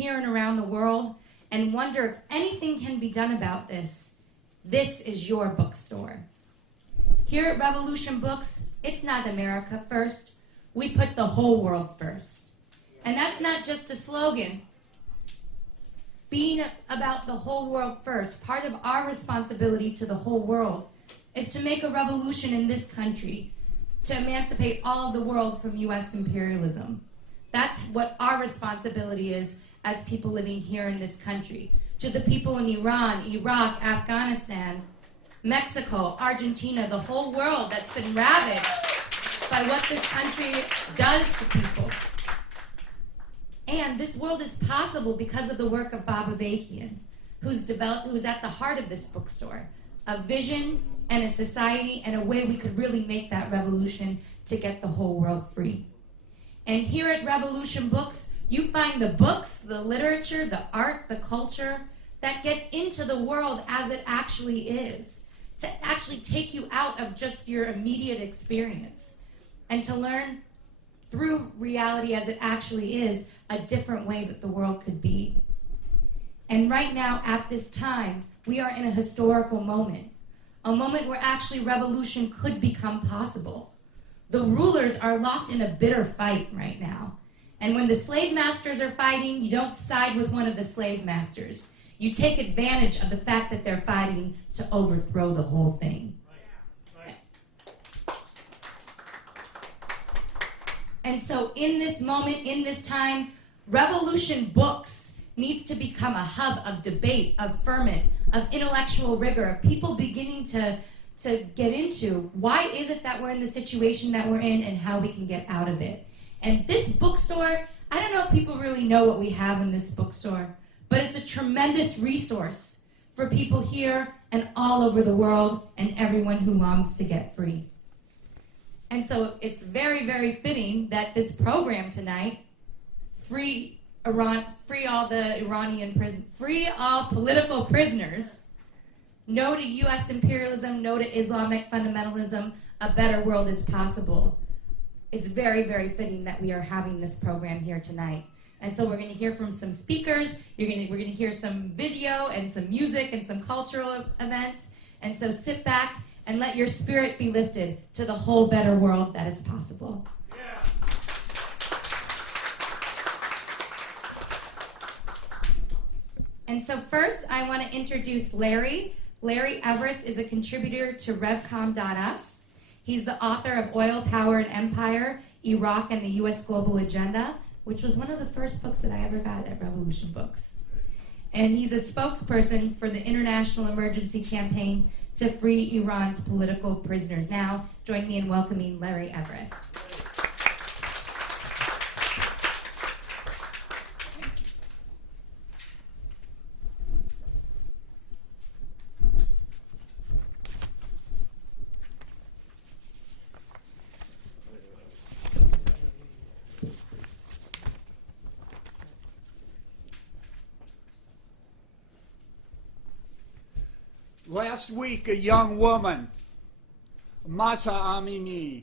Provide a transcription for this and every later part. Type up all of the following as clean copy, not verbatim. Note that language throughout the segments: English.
here and around the world and wonder if anything can be done about this, this is your bookstore. Here at Revolution Books, it's not America first. We put the whole world first. And that's not just a slogan. Being about the whole world first, part of our responsibility to the whole world is to make a revolution in this country, to emancipate all of the world from U.S. imperialism. That's what our responsibility is as people living here in this country. To the people in Iran, Iraq, Afghanistan, Mexico, Argentina, the whole world that's been ravaged by what this country does to people. And this world is possible because of the work of Bob Avakian, who's at the heart of this bookstore, a vision and a society and a way we could really make that revolution to get the whole world free. And here at Revolution Books, you find the books, the literature, the art, the culture that get into the world as it actually is, to actually take you out of just your immediate experience and to learn through reality as it actually is a different way that the world could be. And right now, at this time, we are in a historical moment, a moment where actually revolution could become possible. The rulers are locked in a bitter fight right now. And when the slave masters are fighting, you don't side with one of the slave masters. You take advantage of the fact that they're fighting to overthrow the whole thing. And so in this moment, in this time, Revolution Books needs to become a hub of debate, of ferment, of intellectual rigor, of people beginning to get into why is it that we're in the situation that we're in and how we can get out of it. And this bookstore, I don't know if people really know what we have in this bookstore, but it's a tremendous resource for people here and all over the world and everyone who longs to get free. And so it's very, very fitting that this program tonight, free all the Iranian prisoners, free all political prisoners, no to U.S. imperialism, no to Islamic fundamentalism, a better world is possible. It's very, very fitting that we are having this program here tonight. And so we're going to hear from some speakers, we're going to hear some video and some music and some cultural events. And so sit back and let your spirit be lifted to the whole better world that is possible. Yeah. And so first, I want to introduce Larry. Larry Everest is a contributor to revcom.us. He's the author of Oil, Power, and Empire, Iraq and the U.S. Global Agenda, which was one of the first books that I ever got at Revolution Books. And he's a spokesperson for the International Emergency Campaign to free Iran's political prisoners. Now, join me in welcoming Larry Everest. Last week, a young woman, Mahsa Amini,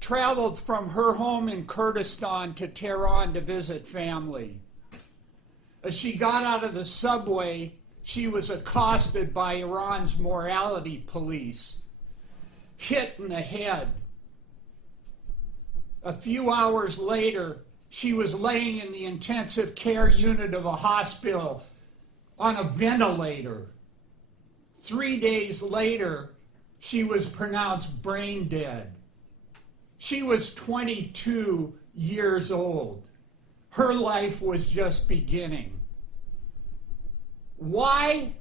traveled from her home in Kurdistan to Tehran to visit family. As she got out of the subway, she was accosted by Iran's morality police, hit in the head. A few hours later, she was laying in the intensive care unit of a hospital on a ventilator. 3 days later, she was pronounced brain dead. She was 22 years old. Her life was just beginning. Why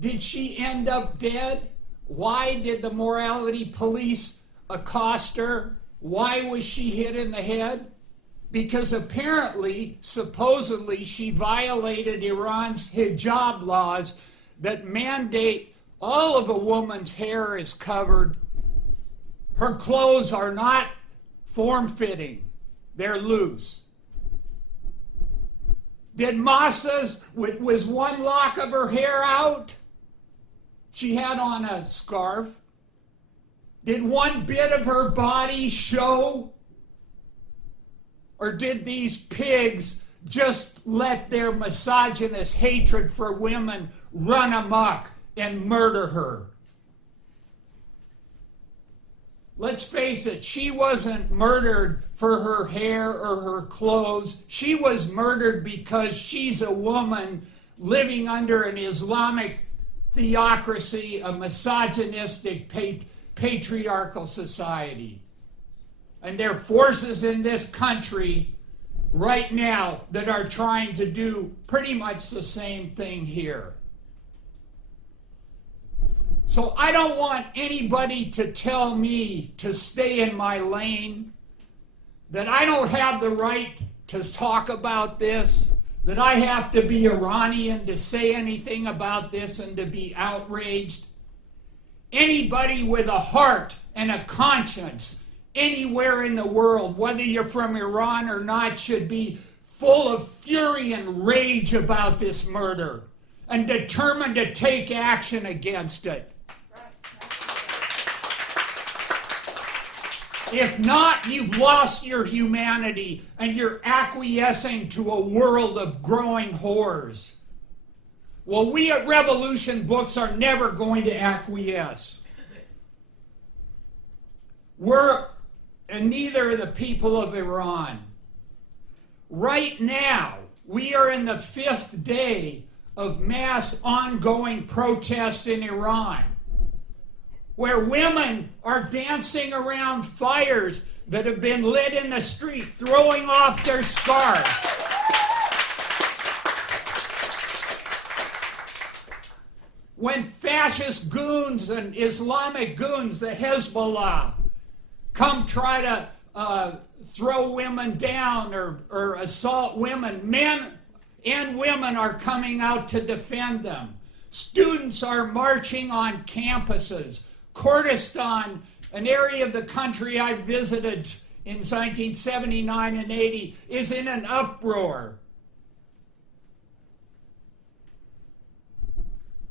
did she end up dead? Why did the morality police accost her? Why was she hit in the head? Because apparently, supposedly, she violated Iran's hijab laws that mandate all of a woman's hair is covered. Her clothes are not form-fitting. They're loose. Did Mahsa's, was one lock of her hair out? She had on a scarf. Did one bit of her body show? Or did these pigs just let their misogynist hatred for women run amok and murder her. Let's face it, she wasn't murdered for her hair or her clothes. She was murdered because she's a woman living under an Islamic theocracy, a misogynistic, patriarchal society. And there are forces in this country right now that are trying to do pretty much the same thing here. So I don't want anybody to tell me to stay in my lane, that I don't have the right to talk about this, that I have to be Iranian to say anything about this and to be outraged. Anybody with a heart and a conscience anywhere in the world, whether you're from Iran or not, should be full of fury and rage about this murder and determined to take action against it. If not, you've lost your humanity and you're acquiescing to a world of growing horrors. Well, we at Revolution Books are never going to acquiesce. And neither are the people of Iran. Right now, we are in the 5th day of mass ongoing protests in Iran, where women are dancing around fires that have been lit in the street, throwing off their scarves. When fascist goons and Islamic goons, the Hezbollah, come try to throw women down or assault women, men and women are coming out to defend them. Students are marching on campuses. Kurdistan, an area of the country I visited in 1979 and 80, is in an uproar.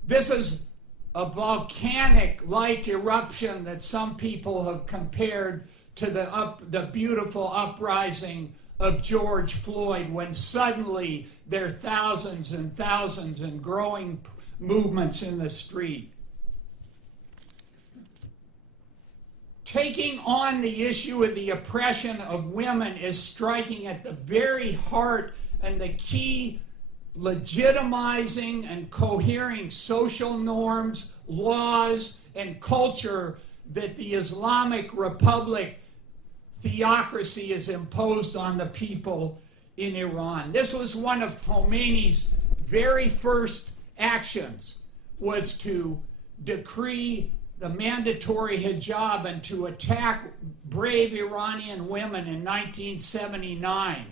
This is a volcanic-like eruption that some people have compared to the beautiful uprising of George Floyd, when suddenly there are thousands and thousands and growing movements in the street. Taking on the issue of the oppression of women is striking at the very heart and the key legitimizing and cohering social norms, laws, and culture that the Islamic Republic theocracy is imposed on the people in Iran. This was one of Khomeini's very first actions, was to decree the mandatory hijab and to attack brave Iranian women in 1979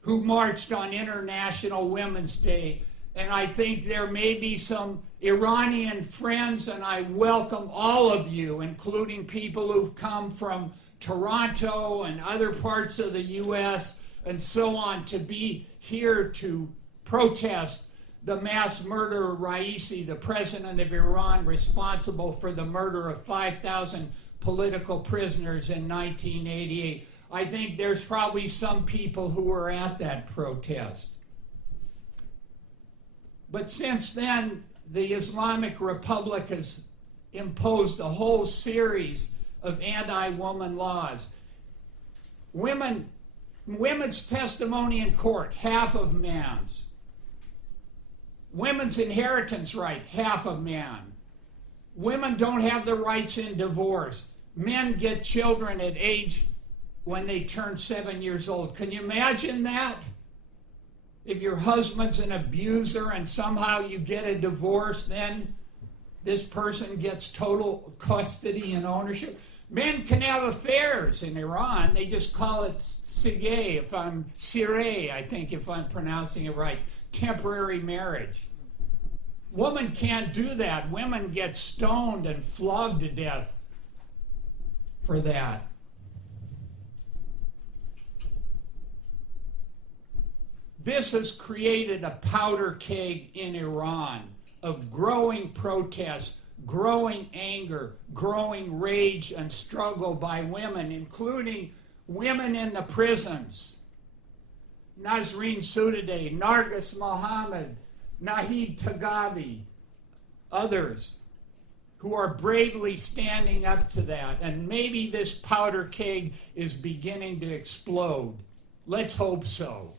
who marched on International Women's Day. And I think there may be some Iranian friends, and I welcome all of you, including people who've come from Toronto and other parts of the U.S. and so on, to be here to protest the mass murder of Raisi, the president of Iran, responsible for the murder of 5,000 political prisoners in 1988. I think there's probably some people who were at that protest. But since then, the Islamic Republic has imposed a whole series of anti-woman laws. Women's testimony in court, half of man's. Women's inheritance right, half of man. Women don't have the rights in divorce. Men get children at age when they turn 7 years old. Can you imagine that? If your husband's an abuser and somehow you get a divorce, then this person gets total custody and ownership. Men can have affairs in Iran. They just call it sigay, sireh, I think, if I'm pronouncing it right. Temporary marriage. Women can't do that. Women get stoned and flogged to death for that. This has created a powder keg in Iran of growing protests, growing anger, growing rage and struggle by women, including women in the prisons. Nasreen Sotoudeh, Nargis Mohammed, Nahid Tagavi, others who are bravely standing up to that. And maybe this powder keg is beginning to explode. Let's hope so.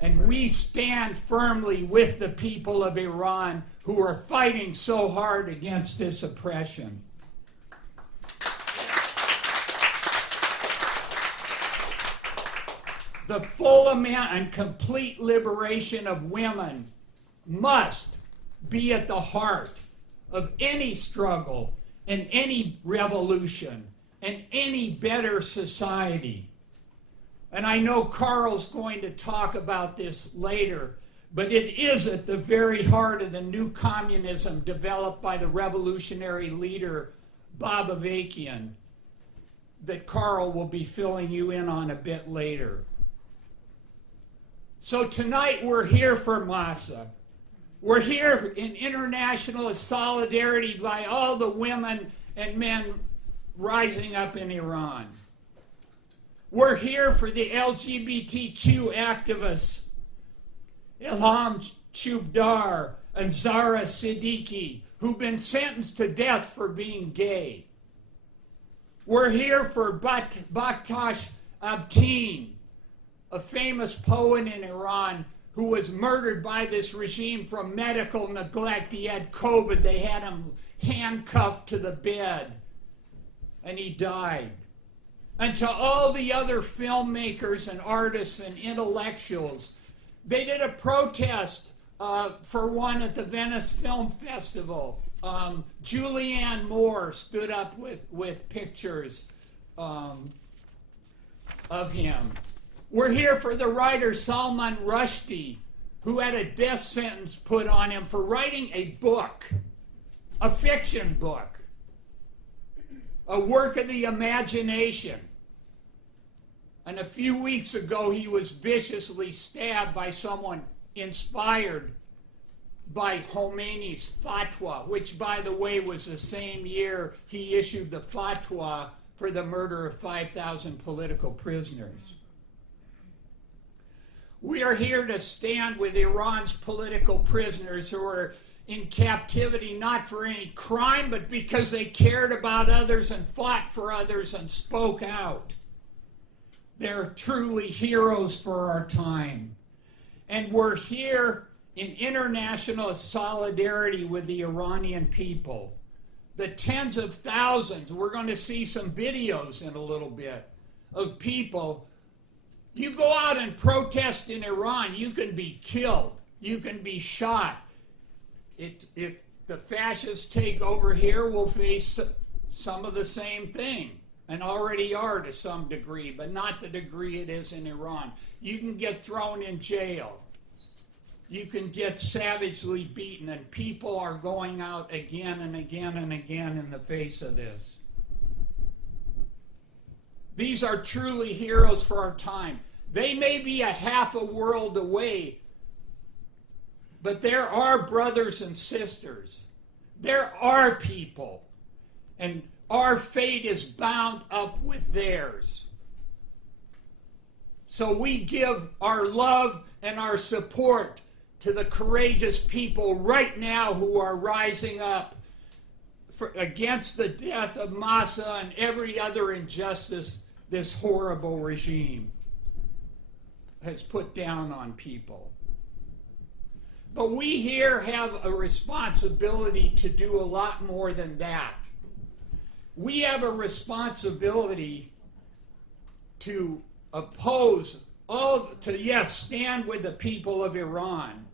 And we stand firmly with the people of Iran who are fighting so hard against this oppression. The full and complete liberation of women must be at the heart of any struggle and any revolution and any better society. And I know Carl's going to talk about this later, but it is at the very heart of the new communism developed by the revolutionary leader Bob Avakian that Carl will be filling you in on a bit later. So tonight we're here for Mahsa. We're here in internationalist solidarity by all the women and men rising up in Iran. We're here for the LGBTQ activists, Ilham Chubdar and Zara Siddiqui, who've been sentenced to death for being gay. We're here for Bakhtash Abtin, a famous poet in Iran who was murdered by this regime from medical neglect. He had COVID. They had him handcuffed to the bed, and he died. And to all the other filmmakers and artists and intellectuals, they did a protest for one at the Venice Film Festival. Julianne Moore stood up with pictures of him. We're here for the writer Salman Rushdie, who had a death sentence put on him for writing a book, a fiction book, a work of the imagination. And a few weeks ago, he was viciously stabbed by someone inspired by Khomeini's fatwa, which, by the way, was the same year he issued the fatwa for the murder of 5,000 political prisoners. We are here to stand with Iran's political prisoners who are in captivity not for any crime, but because they cared about others and fought for others and spoke out. They're truly heroes for our time. And we're here in international solidarity with the Iranian people. The tens of thousands, we're going to see some videos in a little bit, of people. You go out and protest in Iran, you can be killed, you can be shot. If the fascists take over here, we'll face some of the same thing, and already are to some degree, but not the degree it is in Iran. You can get thrown in jail. You can get savagely beaten, and people are going out again and again and again in the face of this. These are truly heroes for our time. They may be a half a world away, but there are brothers and sisters. There are people, and our fate is bound up with theirs. So we give our love and our support to the courageous people right now who are rising up against the death of Mahsa and every other injustice this horrible regime has put down on people. But we here have a responsibility to do a lot more than that. We have a responsibility to stand with the people of Iran,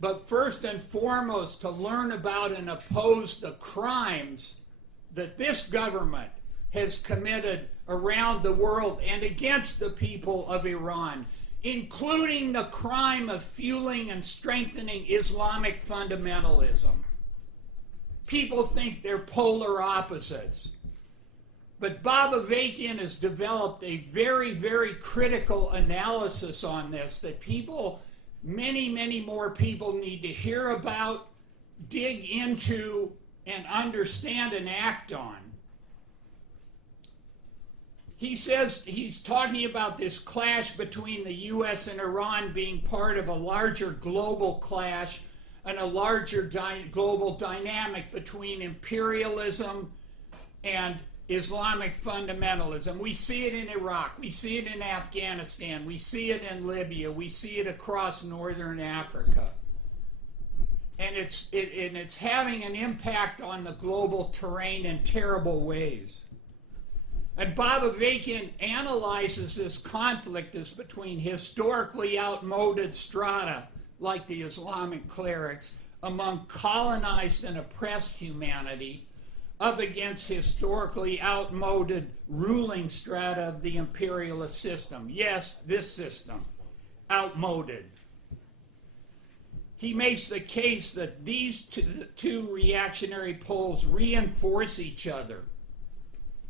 but first and foremost to learn about and oppose the crimes that this government has committed around the world and against the people of Iran, including the crime of fueling and strengthening Islamic fundamentalism. People think they're polar opposites. But Bob Avakian has developed a very, very critical analysis on this that people, many, many more people need to hear about, dig into, and understand and act on. He says he's talking about this clash between the U.S. and Iran being part of a larger global clash and a larger global dynamic between imperialism and Islamic fundamentalism. We see it in Iraq, we see it in Afghanistan, we see it in Libya, we see it across northern Africa. And it's having an impact on the global terrain in terrible ways. And Bob Avakian analyzes this conflict as between historically outmoded strata, like the Islamic clerics, among colonized and oppressed humanity, up against historically outmoded ruling strata of the imperialist system. Yes, this system, outmoded. He makes the case that these two reactionary poles reinforce each other,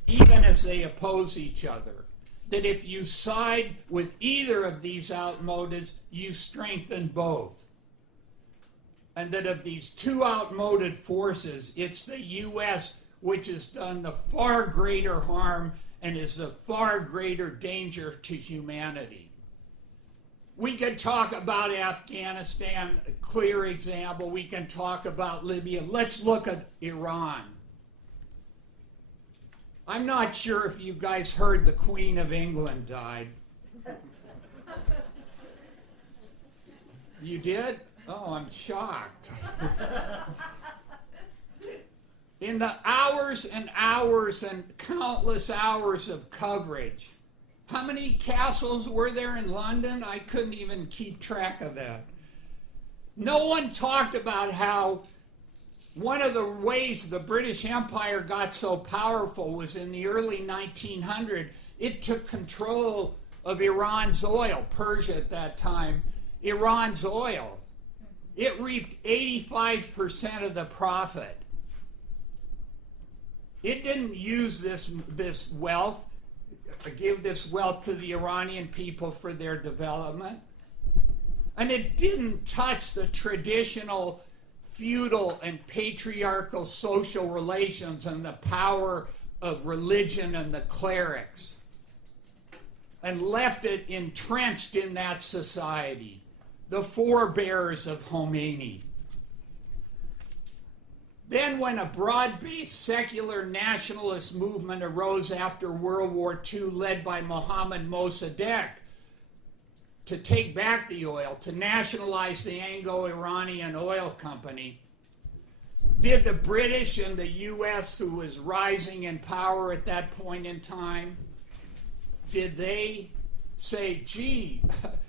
even as they oppose each other. That if you side with either of these outmodeds, you strengthen both. And that of these two outmoded forces, it's the U.S. which has done the far greater harm and is the far greater danger to humanity. We can talk about Afghanistan, a clear example. We can talk about Libya. Let's look at Iran. I'm not sure if you guys heard the Queen of England died. You did? Oh, I'm shocked. In the hours and hours and countless hours of coverage, how many castles were there in London? I couldn't even keep track of that. No one talked about how one of the ways the British Empire got so powerful was in the early 1900s. It took control of Iran's oil, Persia at that time, Iran's oil. It reaped 85% of the profit. It didn't use this wealth, give this wealth to the Iranian people for their development. And it didn't touch the traditional feudal and patriarchal social relations and the power of religion and the clerics, and left it entrenched in that society, the forebears of Khomeini. Then when a broad-based secular nationalist movement arose after World War II, led by Mohammad Mossadegh, to take back the oil, to nationalize the Anglo-Iranian oil company, did the British and the U.S., who was rising in power at that point in time, did they say, gee,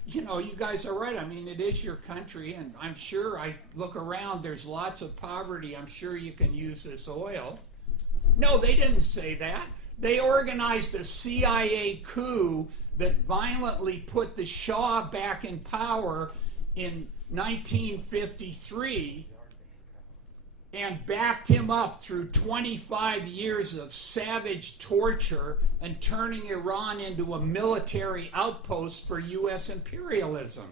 you know, you guys are right. I mean, it is your country, and I'm sure, I look around, there's lots of poverty. I'm sure you can use this oil. No, they didn't say that. They organized a CIA coup that violently put the Shah back in power in 1953 and backed him up through 25 years of savage torture and turning Iran into a military outpost for U.S. imperialism.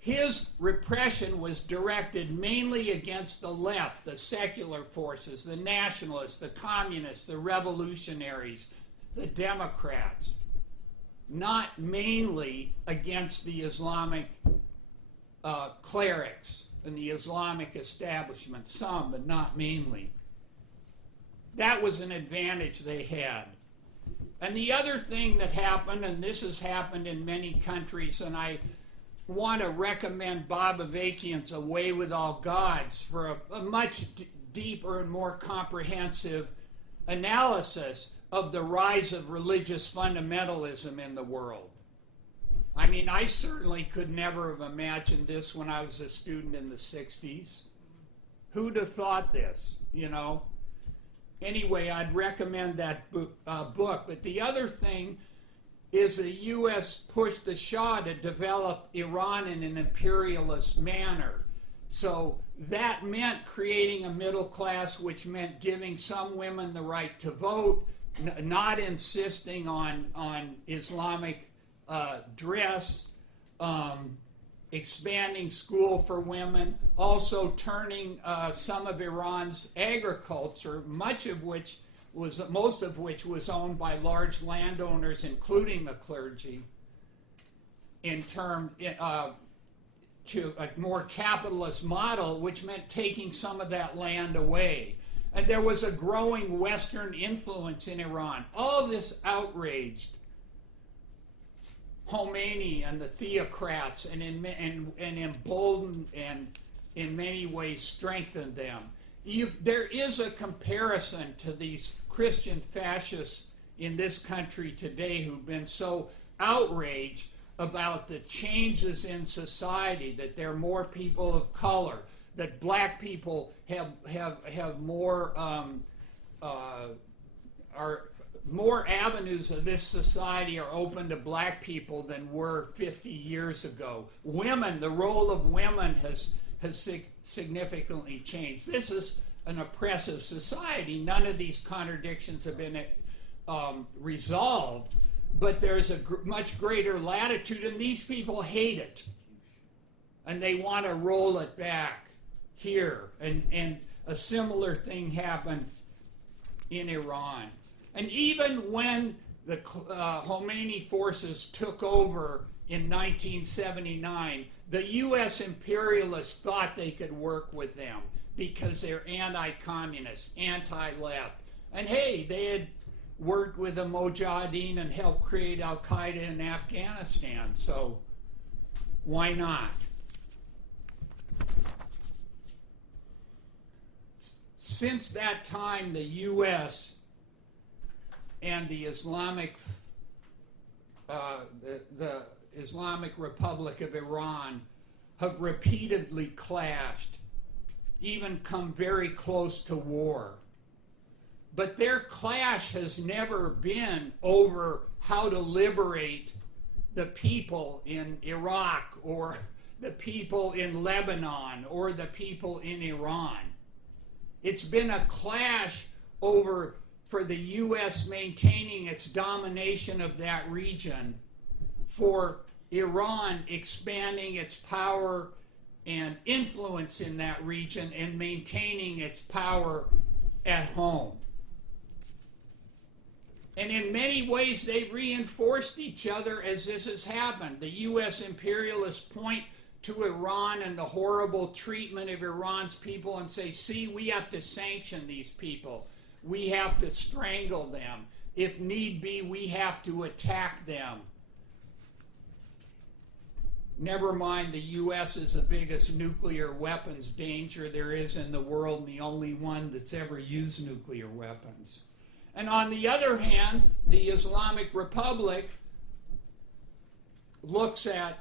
His repression was directed mainly against the left, the secular forces, the nationalists, the communists, the revolutionaries, the Democrats, not mainly against the Islamic clerics and the Islamic establishment, some, but not mainly. That was an advantage they had. And the other thing that happened, and this has happened in many countries, and I want to recommend Bob Avakian's Away with All Gods for a much deeper and more comprehensive analysis of the rise of religious fundamentalism in the world. I mean, I certainly could never have imagined this when I was a student in the 60s. Who'd have thought this, you know? Anyway, I'd recommend that book. But the other thing is the U.S. pushed the Shah to develop Iran in an imperialist manner. So that meant creating a middle class, which meant giving some women the right to vote, not insisting on Islamic dress, expanding school for women, also turning some of Iran's agriculture, much of which most of which was owned by large landowners, including the clergy, to a more capitalist model, which meant taking some of that land away. And there was a growing Western influence in Iran. All this outraged Khomeini and the theocrats and emboldened and in many ways strengthened them. There is a comparison to these Christian fascists in this country today who've been so outraged about the changes in society, that there are more people of color, that black people have more more avenues of this society are open to black people than were 50 years ago. Women, the role of women has significantly changed. This is an oppressive society. None of these contradictions have been resolved. But there's a much greater latitude, and these people hate it. And they want to roll it back here. And a similar thing happened in Iran. And even when the Khomeini forces took over in 1979, the U.S. imperialists thought they could work with them because they're anti-communist, anti-left. And hey, they had worked with the Mujahideen and helped create Al-Qaeda in Afghanistan, so why not? Since that time, the U.S. and the Islamic Republic of Iran have repeatedly clashed, even come very close to war. But their clash has never been over how to liberate the people in Iraq or the people in Lebanon or the people in Iran. It's been a clash for the U.S. maintaining its domination of that region, for Iran expanding its power and influence in that region and maintaining its power at home. And in many ways, they've reinforced each other as this has happened. The U.S. imperialists point to Iran and the horrible treatment of Iran's people and say, see, we have to sanction these people. We have to strangle them. If need be, we have to attack them. Never mind, the U.S. is the biggest nuclear weapons danger there is in the world, and the only one that's ever used nuclear weapons. And on the other hand, the Islamic Republic looks at,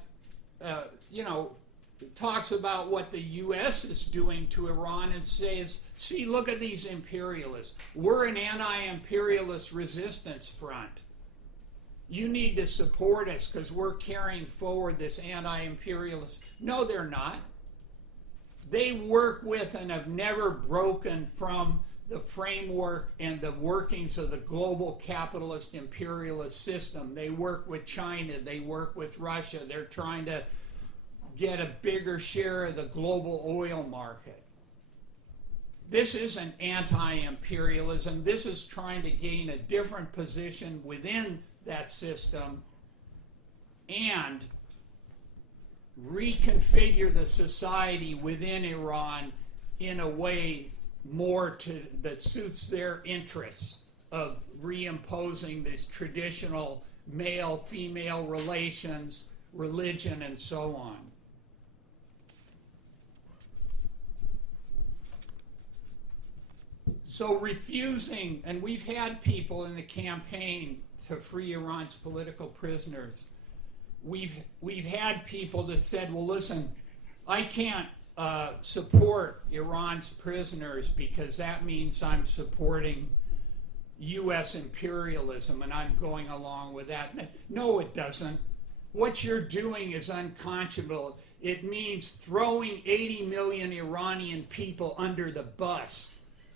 talks about what the U.S. is doing to Iran and says, see, look at these imperialists. We're an anti-imperialist resistance front. You need to support us because we're carrying forward this anti-imperialist. No, they're not. They work with and have never broken from the framework and the workings of the global capitalist imperialist system. They work with China, they work with Russia, they're trying to get a bigger share of the global oil market. This isn't anti-imperialism, this is trying to gain a different position within that system and reconfigure the society within Iran in a way more that suits their interests of reimposing these traditional male-female relations, religion, and so on. So refusing, and we've had people in the campaign to free Iran's political prisoners. We've had people that said, well, listen, I can't support Iran's prisoners because that means I'm supporting U.S. imperialism and I'm going along with that. No, it doesn't. What you're doing is unconscionable. It means throwing 80 million Iranian people under the bus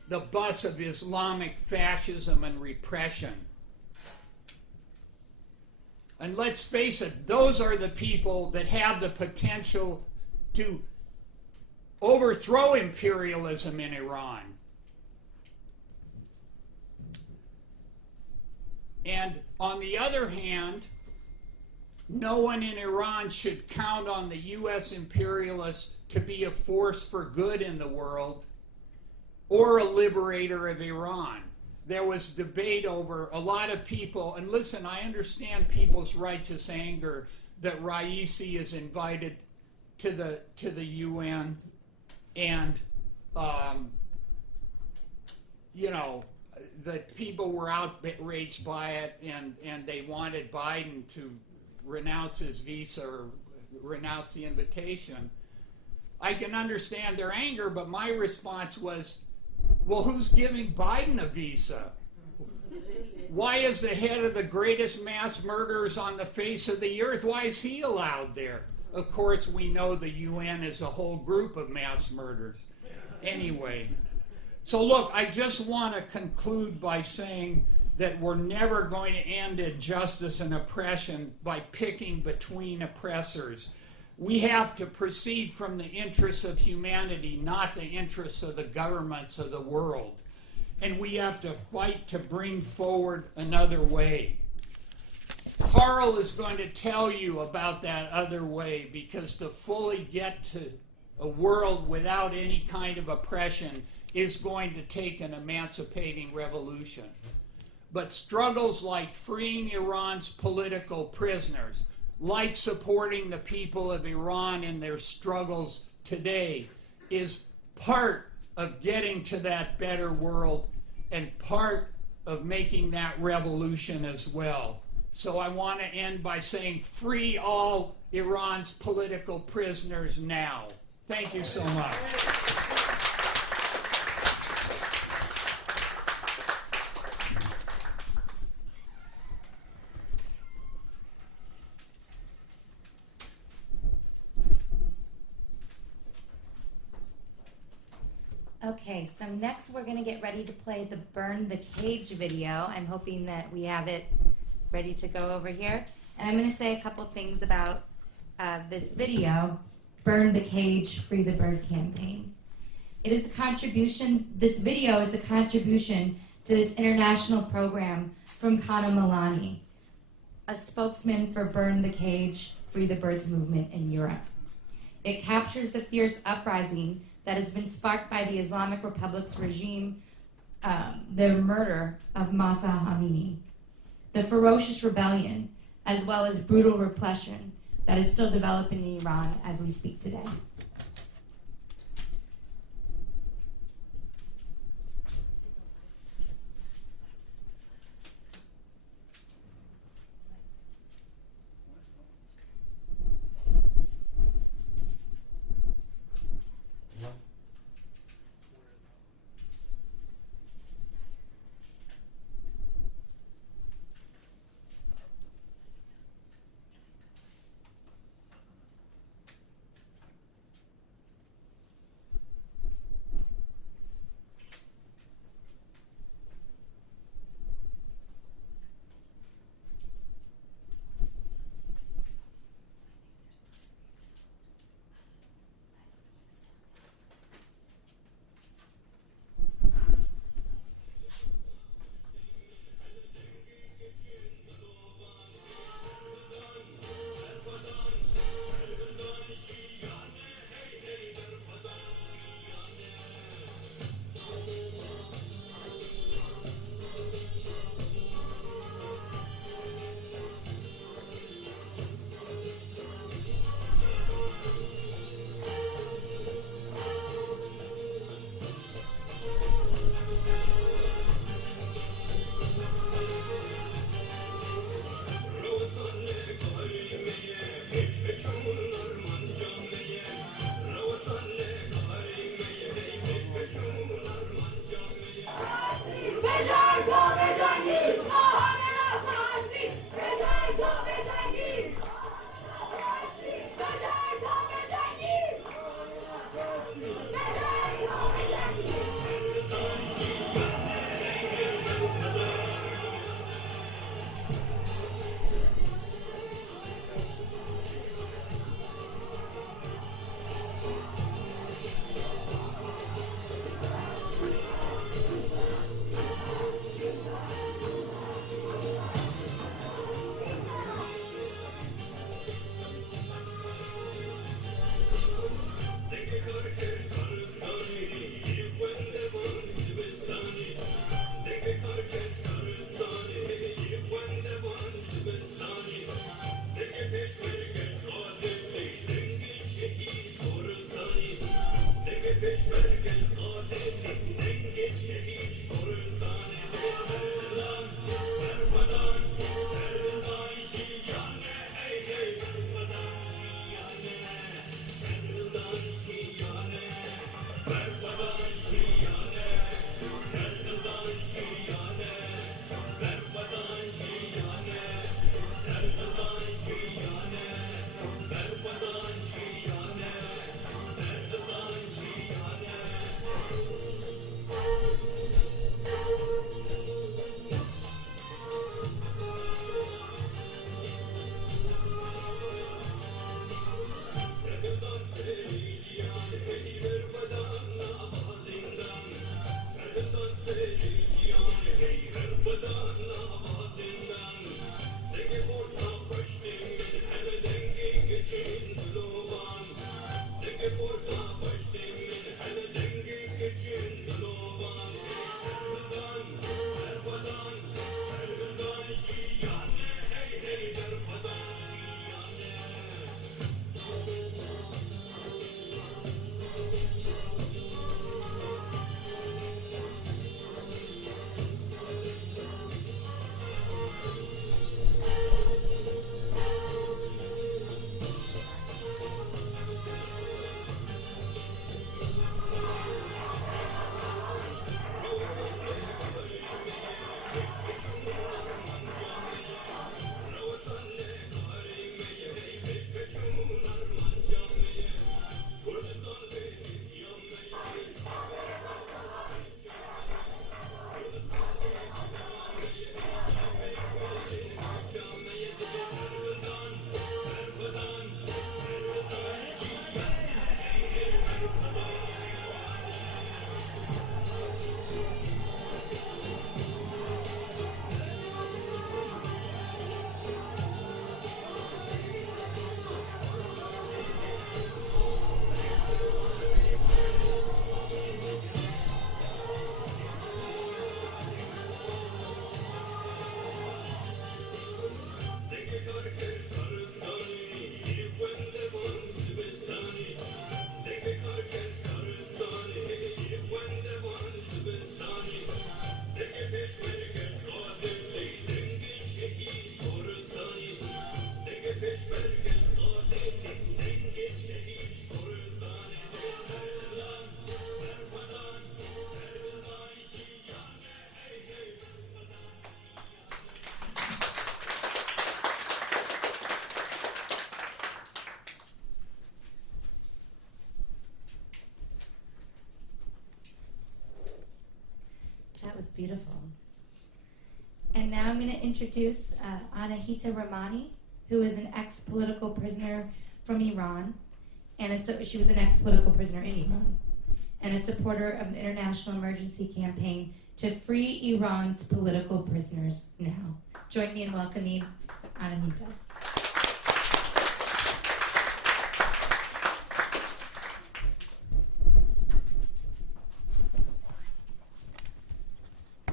of Islamic fascism and repression. And let's face it, those are the people that have the potential to overthrow imperialism in Iran. And on the other hand, no one in Iran should count on the U.S. imperialists to be a force for good in the world or a liberator of Iran. There was debate over a lot of people, and listen, I understand people's righteous anger that Raisi is invited to the UN, and you know, that people were outraged by it, and they wanted Biden to renounce his visa or renounce the invitation. I can understand their anger, but my response was, well, who's giving Biden a visa? Why is the head of the greatest mass murderers on the face of the earth, why is he allowed there? Of course, we know the UN is a whole group of mass murderers. Anyway, so look, I just want to conclude by saying that we're never going to end injustice and oppression by picking between oppressors. We have to proceed from the interests of humanity, not the interests of the governments of the world. And we have to fight to bring forward another way. Carl is going to tell you about that other way, because to fully get to a world without any kind of oppression is going to take an emancipating revolution. But struggles like freeing Iran's political prisoners, like supporting the people of Iran in their struggles today, is part of getting to that better world and part of making that revolution as well. So I want to end by saying, free all Iran's political prisoners now. Thank you so much. Okay, so next we're going to get ready to play the Burn the Cage video. I'm hoping that we have it ready to go over here. And I'm going to say a couple things about this video, Burn the Cage, Free the Bird campaign. It is a contribution, this video is a contribution to this international program from Kana Milani, a spokesman for Burn the Cage, Free the Birds movement in Europe. It captures the fierce uprising that has been sparked by the Islamic Republic's regime, the murder of Mahsa Amini, the ferocious rebellion, as well as brutal repression that is still developing in Iran as we speak today. That was beautiful. And now I'm going to introduce Anahita Rahmani, who is an ex-political prisoner from Iran, and she was an ex-political prisoner in Iran, and a supporter of the International Emergency Campaign to free Iran's political prisoners now. Join me in welcoming Anahita.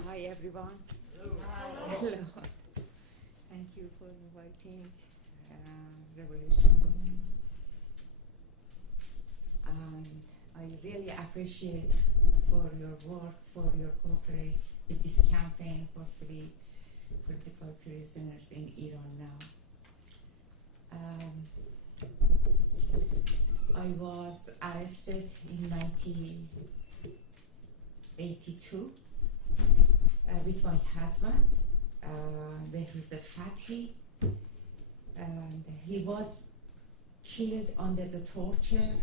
Hi everyone. Hello. Thank you for inviting Revolution. I really appreciate for your work, for your cooperation with this campaign for free political prisoners in Iran now. I was arrested in 1982 with my husband, Behruz Fathi, and he was killed under the torture,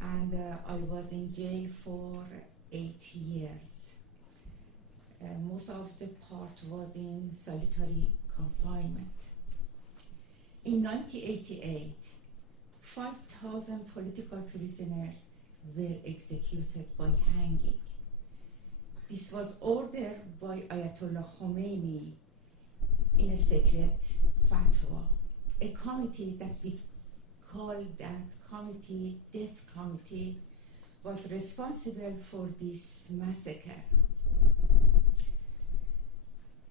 and I was in jail for 8 years. Most of the part was in solitary confinement. In 1988, 5,000 political prisoners were executed by hanging. This was ordered by Ayatollah Khomeini in a secret fatwa. A committee that we call that committee, this committee, was responsible for this massacre.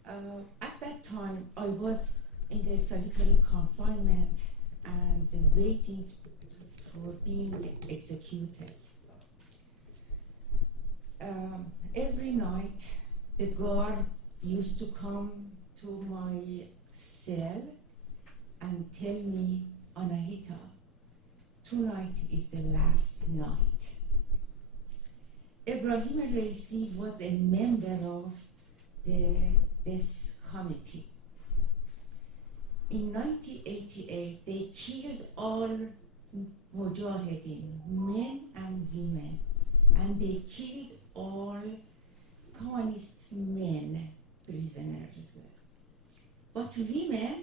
At that time, I was in the solitary confinement and waiting for being executed. Every night, the guard used to come to my cell and tell me, Anahita, tonight is the last night. Ibrahim Raisi was a member of this committee. In 1988, they killed all mujahideen, men and women, and they killed all communist men prisoners. But women,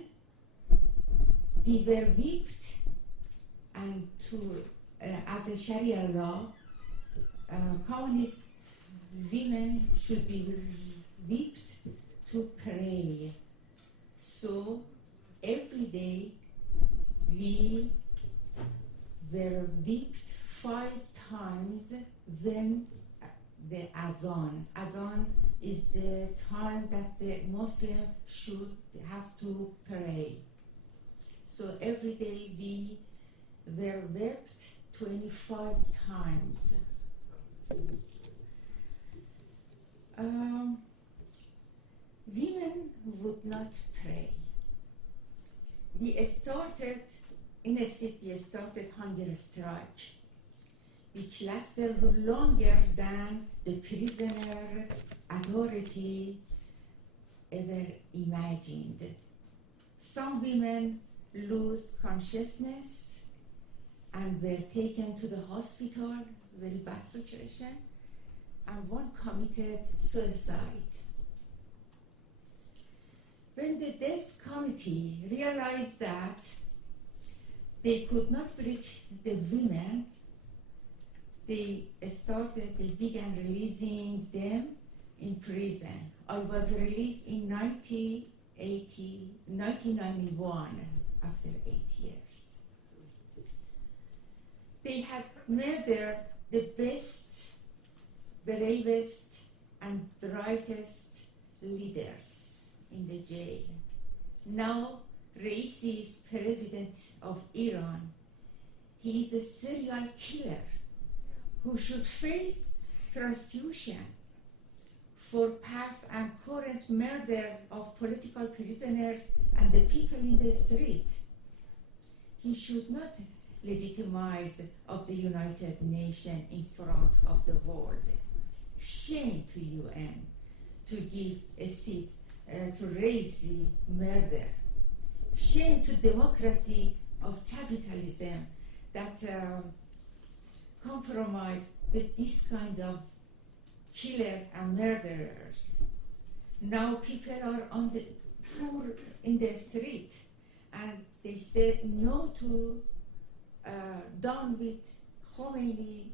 we were whipped, and as a Sharia law, communist women should be whipped to pray. So every day we were whipped 5 times when the azan is the time that the Muslim should have to pray. So every day we were whipped 25 times. Women would not pray. We started hunger strike, which lasted longer than the prisoner authority ever imagined. Some women lose consciousness and were taken to the hospital, very bad situation, and one committed suicide. When the death committee realized that they could not reach the women, they began releasing them in prison. I was released in 1991, after 8 years. They had murdered the best, bravest, and brightest leaders in the jail. Now, Raisi is president of Iran. He is a serial killer who should face prosecution for past and current murder of political prisoners and the people in the street. He should not legitimize of the United Nations in front of the world. Shame to UN to give a seat to Raisi murder. Shame to democracy of capitalism that compromise with this kind of killer and murderers. Now people are on the poor in the street, and they say no to down with Khomeini,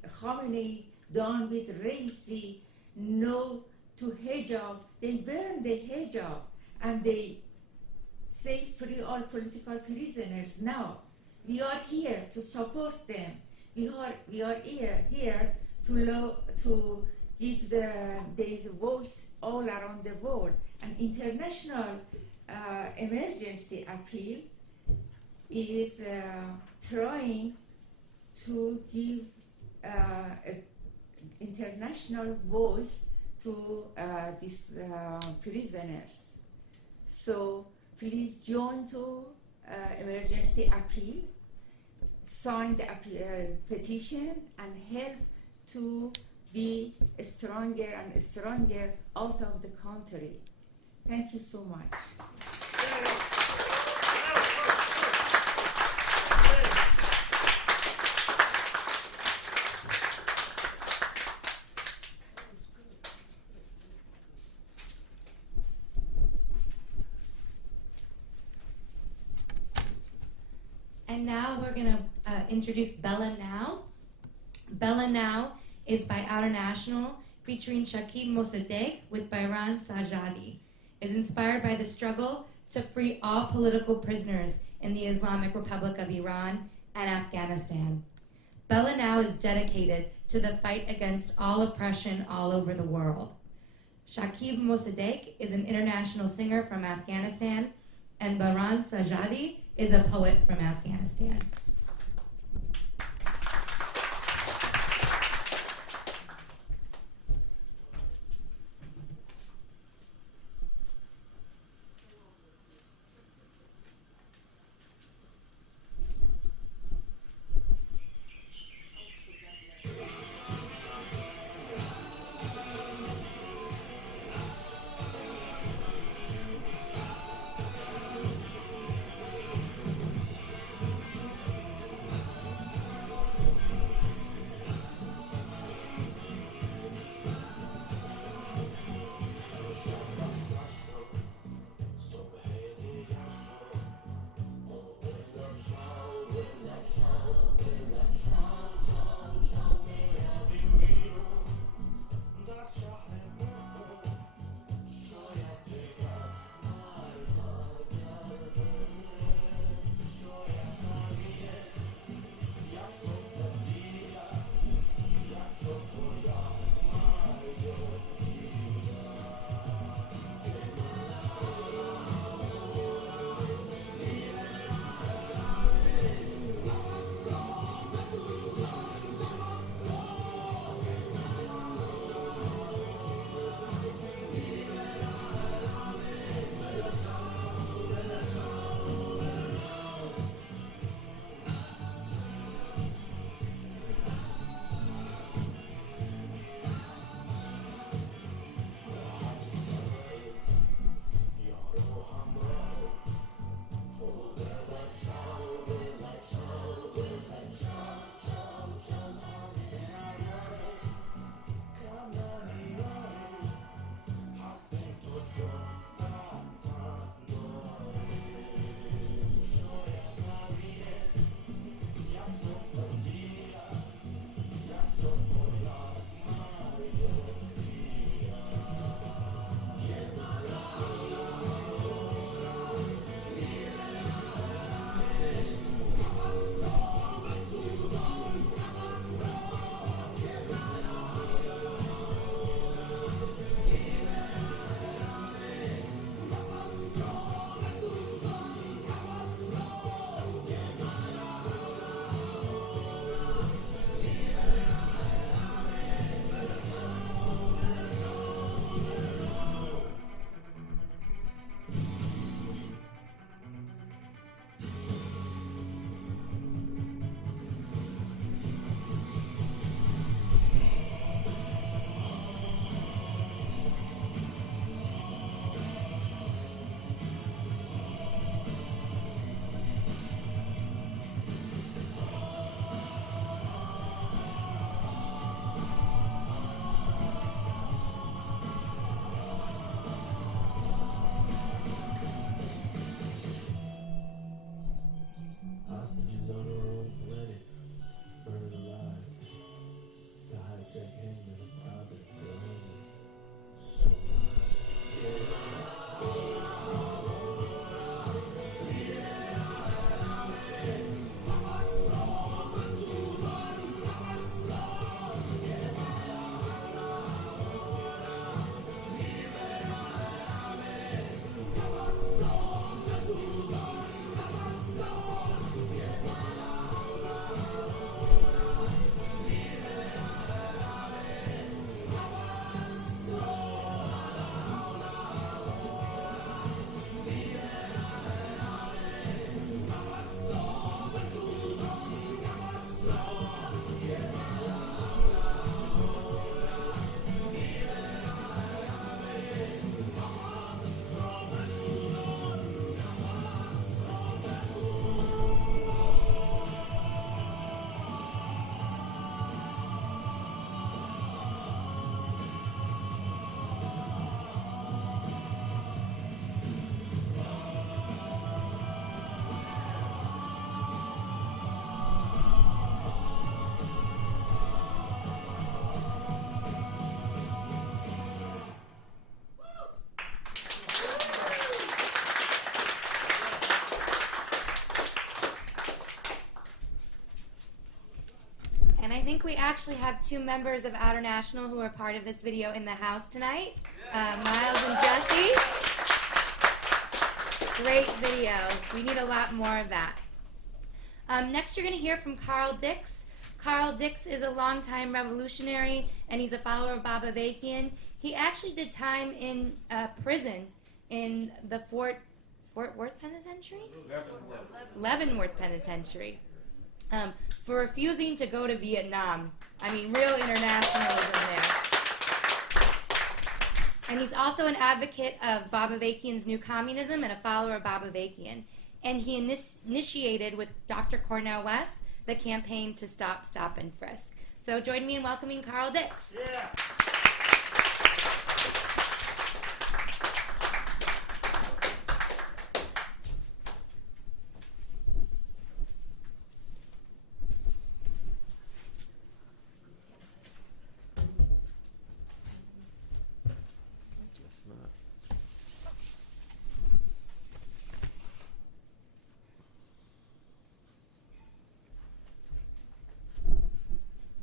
down with Raisi, no to hijab. They burn the hijab and they say free all political prisoners. Now we are here to support them. We are here to give their voice all around the world. An international emergency appeal is trying to give international voice to these prisoners. So please join to emergency appeal, sign the petition, and help to be stronger and stronger out of the country. Thank you so much. And now we're going to introduce Bella Now. Bella Now is by Outer National, featuring Shakib Mossadegh with Bayram Sajadi. Is inspired by the struggle to free all political prisoners in the Islamic Republic of Iran and Afghanistan. Bella Now is dedicated to the fight against all oppression all over the world. Shakib Mossadegh is an international singer from Afghanistan and Baran Sajadi is a poet from Afghanistan. think we actually have two members of Outer National who are part of this video in the house tonight, Miles and Jesse. Great video. We need a lot more of that. Next, you're going to hear from Carl Dix. Carl Dix is a longtime revolutionary, and he's a follower of Bob Avakian. He actually did time in prison in the Fort Worth Penitentiary? Leavenworth Penitentiary. For refusing to go to Vietnam. I mean, real internationalism there. And he's also an advocate of Bob Avakian's New Communism and a follower of Bob Avakian. And he initiated with Dr. Cornel West the campaign to stop, stop, and frisk. So join me in welcoming Carl Dix. Yeah.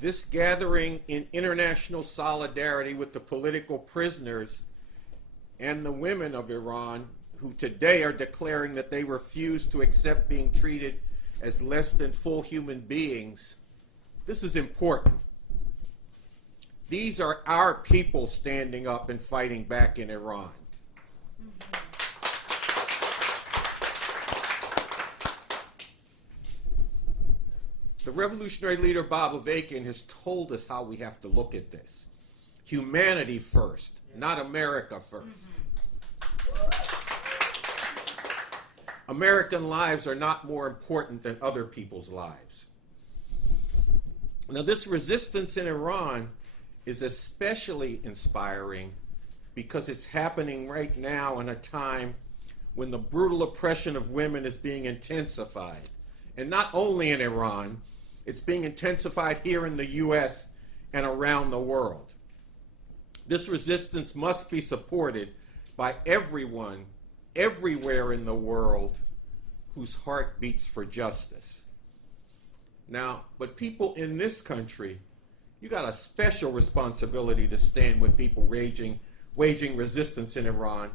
This gathering in international solidarity with the political prisoners and the women of Iran who today are declaring that they refuse to accept being treated as less than full human beings, this is important. These are our people standing up and fighting back in Iran. The revolutionary leader Bob Avakian has told us how we have to look at this. Humanity first, not America first. American lives are not more important than other people's lives. Now, this resistance in Iran is especially inspiring because it's happening right now in a time when the brutal oppression of women is being intensified. And not only in Iran, it's being intensified here in the U.S. and around the world. This resistance must be supported by everyone, everywhere in the world, whose heart beats for justice. Now, but people in this country, you got a special responsibility to stand with people waging resistance in Iran,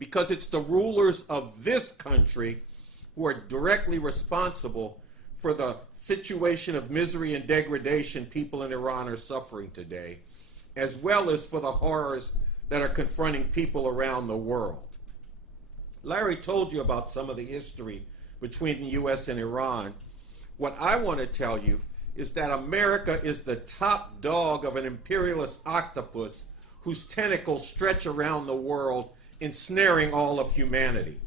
because it's the rulers of this country who are directly responsible for the situation of misery and degradation people in Iran are suffering today, as well as for the horrors that are confronting people around the world. Larry told you about some of the history between the U.S. and Iran. What I want to tell you is that America is the top dog of an imperialist octopus whose tentacles stretch around the world, ensnaring all of humanity.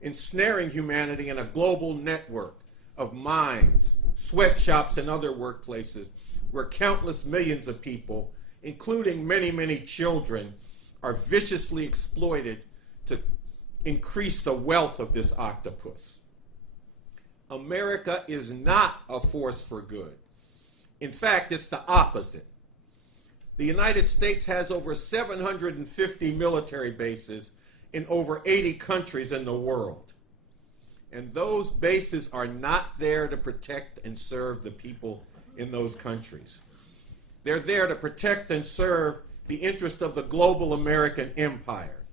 Ensnaring humanity in a global network of mines, sweatshops, and other workplaces where countless millions of people, including many, many children, are viciously exploited to increase the wealth of this octopus. America is not a force for good. In fact, it's the opposite. The United States has over 750 military bases in over 80 countries in the world. And those bases are not there to protect and serve the people in those countries. They're there to protect and serve the interest of the global American empire.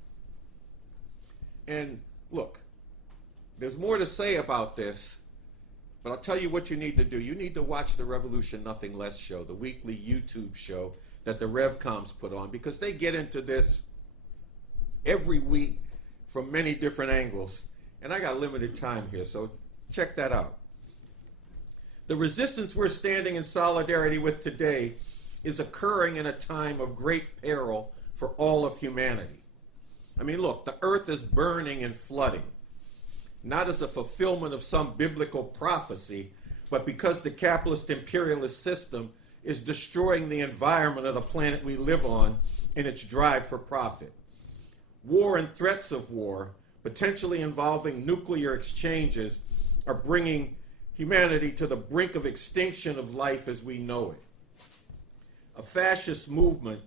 And look, there's more to say about this, but I'll tell you what you need to do. You need to watch the Revolution Nothing Less show, the weekly YouTube show that the RevComs put on, because they get into this every week from many different angles. And I got limited time here, so check that out. The resistance we're standing in solidarity with today is occurring in a time of great peril for all of humanity. I mean, look, the earth is burning and flooding, not as a fulfillment of some biblical prophecy, but because the capitalist imperialist system is destroying the environment of the planet we live on in its drive for profit. War and threats of war, potentially involving nuclear exchanges, are bringing humanity to the brink of extinction of life as we know it. A fascist movement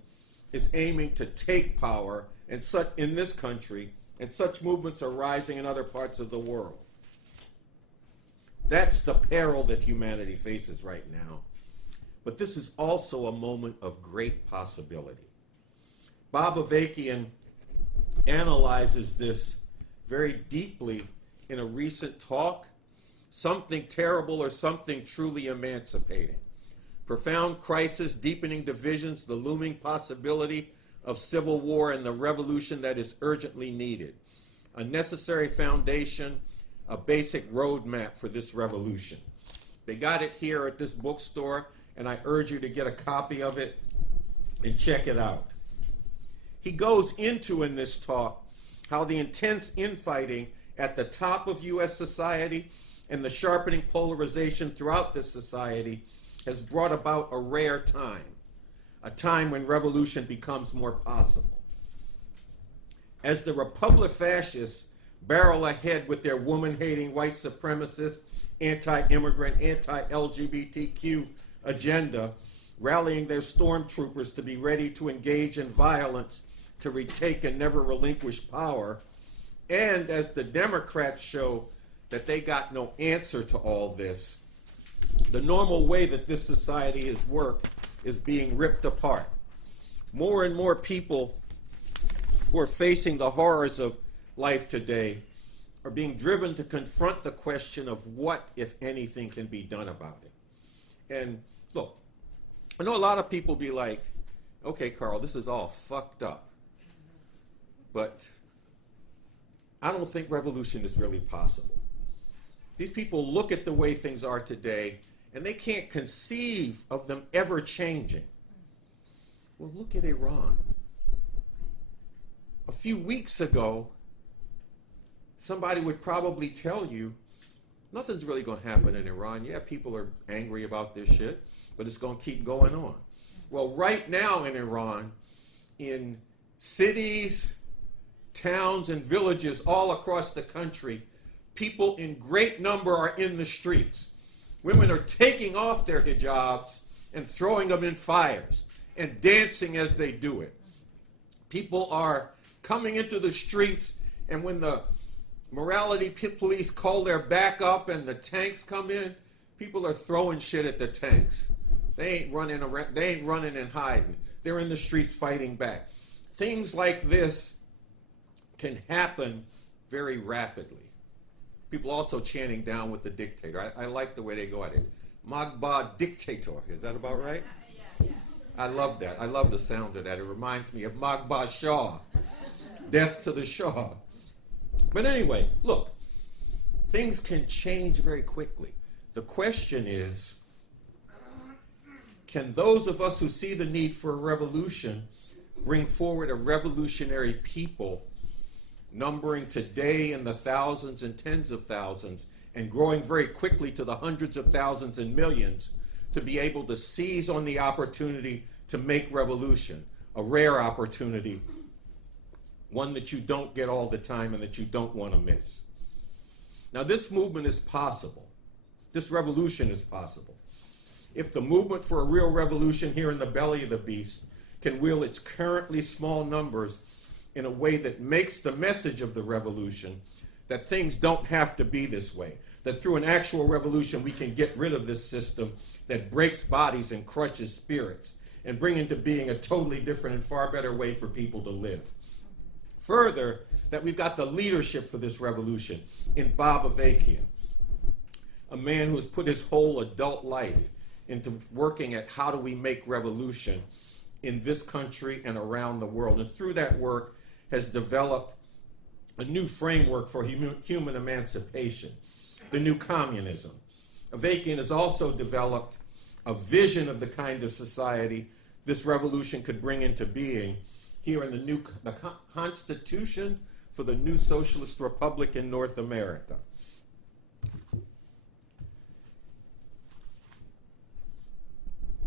is aiming to take power in this country, and such movements are rising in other parts of the world. That's the peril that humanity faces right now. But this is also a moment of great possibility. Bob Avakian analyzes this very deeply in a recent talk, something terrible or something truly emancipating. Profound crisis, deepening divisions, the looming possibility of civil war, and the revolution that is urgently needed. A necessary foundation, a basic roadmap for this revolution. They got it here at this bookstore, and I urge you to get a copy of it and check it out. He goes into in this talk how the intense infighting at the top of U.S. society and the sharpening polarization throughout this society has brought about a rare time, a time when revolution becomes more possible. As the Republic fascists barrel ahead with their woman-hating, white supremacist, anti-immigrant, anti-LGBTQ agenda, rallying their stormtroopers to be ready to engage in violence to retake and never relinquish power, and as the Democrats show that they got no answer to all this, the normal way that this society has worked is being ripped apart. More and more people who are facing the horrors of life today are being driven to confront the question of what, if anything, can be done about it. And look, I know a lot of people be like, okay, Carl, this is all fucked up, but I don't think revolution is really possible. These people look at the way things are today, and they can't conceive of them ever changing. Well, look at Iran. A few weeks ago, somebody would probably tell you, nothing's really going to happen in Iran. Yeah, people are angry about this shit, but it's going to keep going on. Well, right now in Iran, in cities, towns, and villages all across the country, people in great number are in the streets. Women are taking off their hijabs and throwing them in fires and dancing as they do it. People are coming into the streets, and when the morality police call their backup and the tanks come in, people are throwing shit at the tanks. They ain't running around, they ain't running and hiding. They're in the streets fighting back. Things like this can happen very rapidly. People also chanting down with the dictator. I like the way they go at it. Magba dictator. Is that about right? Yeah. I love that. I love the sound of that. It reminds me of Magba Shah. Death to the Shah. But anyway, look, things can change very quickly. The question is, can those of us who see the need for a revolution bring forward a revolutionary people numbering today in the thousands and tens of thousands and growing very quickly to the hundreds of thousands and millions to be able to seize on the opportunity to make revolution, a rare opportunity, one that you don't get all the time and that you don't want to miss. Now, this movement is possible. This revolution is possible. If the movement for a real revolution here in the belly of the beast can wield its currently small numbers in a way that makes the message of the revolution that things don't have to be this way, that through an actual revolution we can get rid of this system that breaks bodies and crushes spirits and bring into being a totally different and far better way for people to live. Further, that we've got the leadership for this revolution in Bob Avakian, a man who has put his whole adult life into working at how do we make revolution in this country and around the world. And through that work has developed a new framework for human emancipation, the new communism. Avakian has also developed a vision of the kind of society this revolution could bring into being here in the Constitution for the new Socialist Republic in North America.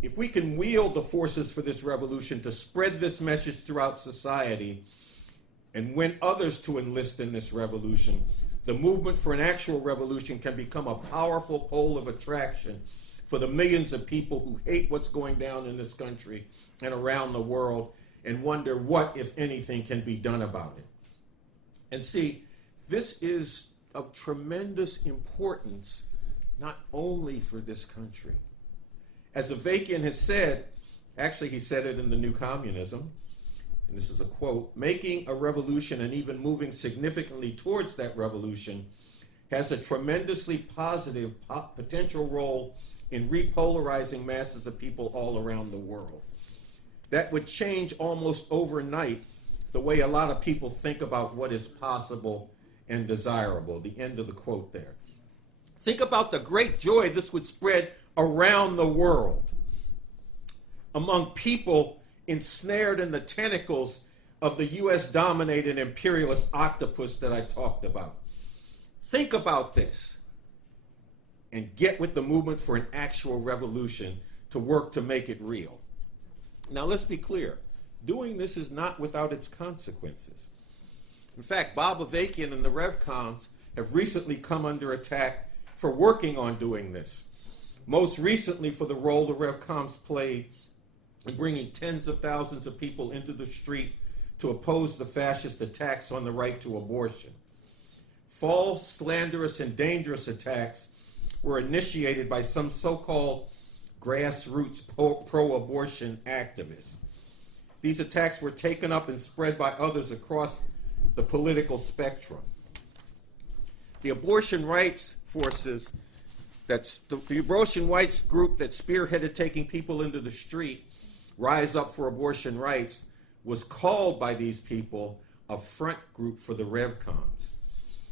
If we can wield the forces for this revolution to spread this message throughout society and win others to enlist in this revolution, the movement for an actual revolution can become a powerful pole of attraction for the millions of people who hate what's going down in this country and around the world and wonder what, if anything, can be done about it. And see, this is of tremendous importance, not only for this country. As Avakian has said, actually he said it in the New Communism, and this is a quote, "Making a revolution and even moving significantly towards that revolution has a tremendously positive potential role in repolarizing masses of people all around the world. That would change almost overnight the way a lot of people think about what is possible and desirable." The end of the quote there. Think about the great joy this would spread around the world among people ensnared in the tentacles of the US-dominated imperialist octopus that I talked about. Think about this and get with the movement for an actual revolution to work to make it real. Now, let's be clear. Doing this is not without its consequences. In fact, Bob Avakian and the RevComs have recently come under attack for working on doing this. Most recently for the role the RevComs played in bringing tens of thousands of people into the street to oppose the fascist attacks on the right to abortion. False, slanderous, and dangerous attacks were initiated by some so-called grassroots pro-abortion activists. These attacks were taken up and spread by others across the political spectrum. The abortion rights forces, the abortion rights group that spearheaded taking people into the street, Rise Up for Abortion Rights, was called by these people a front group for the RevComs.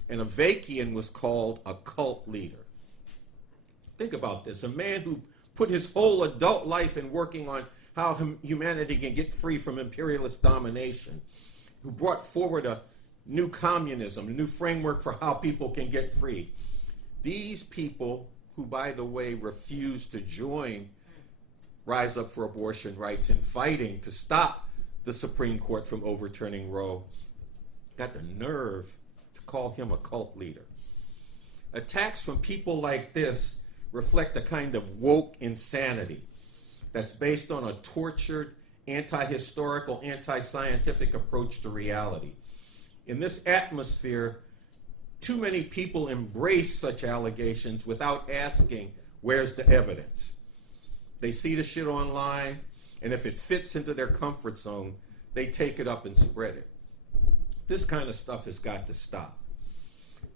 And Avakian was called a cult leader. Think about this. A man who put his whole adult life in working on how humanity can get free from imperialist domination, who brought forward a new communism, a new framework for how people can get free. These people, who, by the way, refused to join Rise Up for Abortion Rights in fighting to stop the Supreme Court from overturning Roe, got the nerve to call him a cult leader. Attacks from people like this reflect a kind of woke insanity that's based on a tortured, anti-historical, anti-scientific approach to reality. In this atmosphere, too many people embrace such allegations without asking, where's the evidence? They see the shit online, and if it fits into their comfort zone, they take it up and spread it. This kind of stuff has got to stop.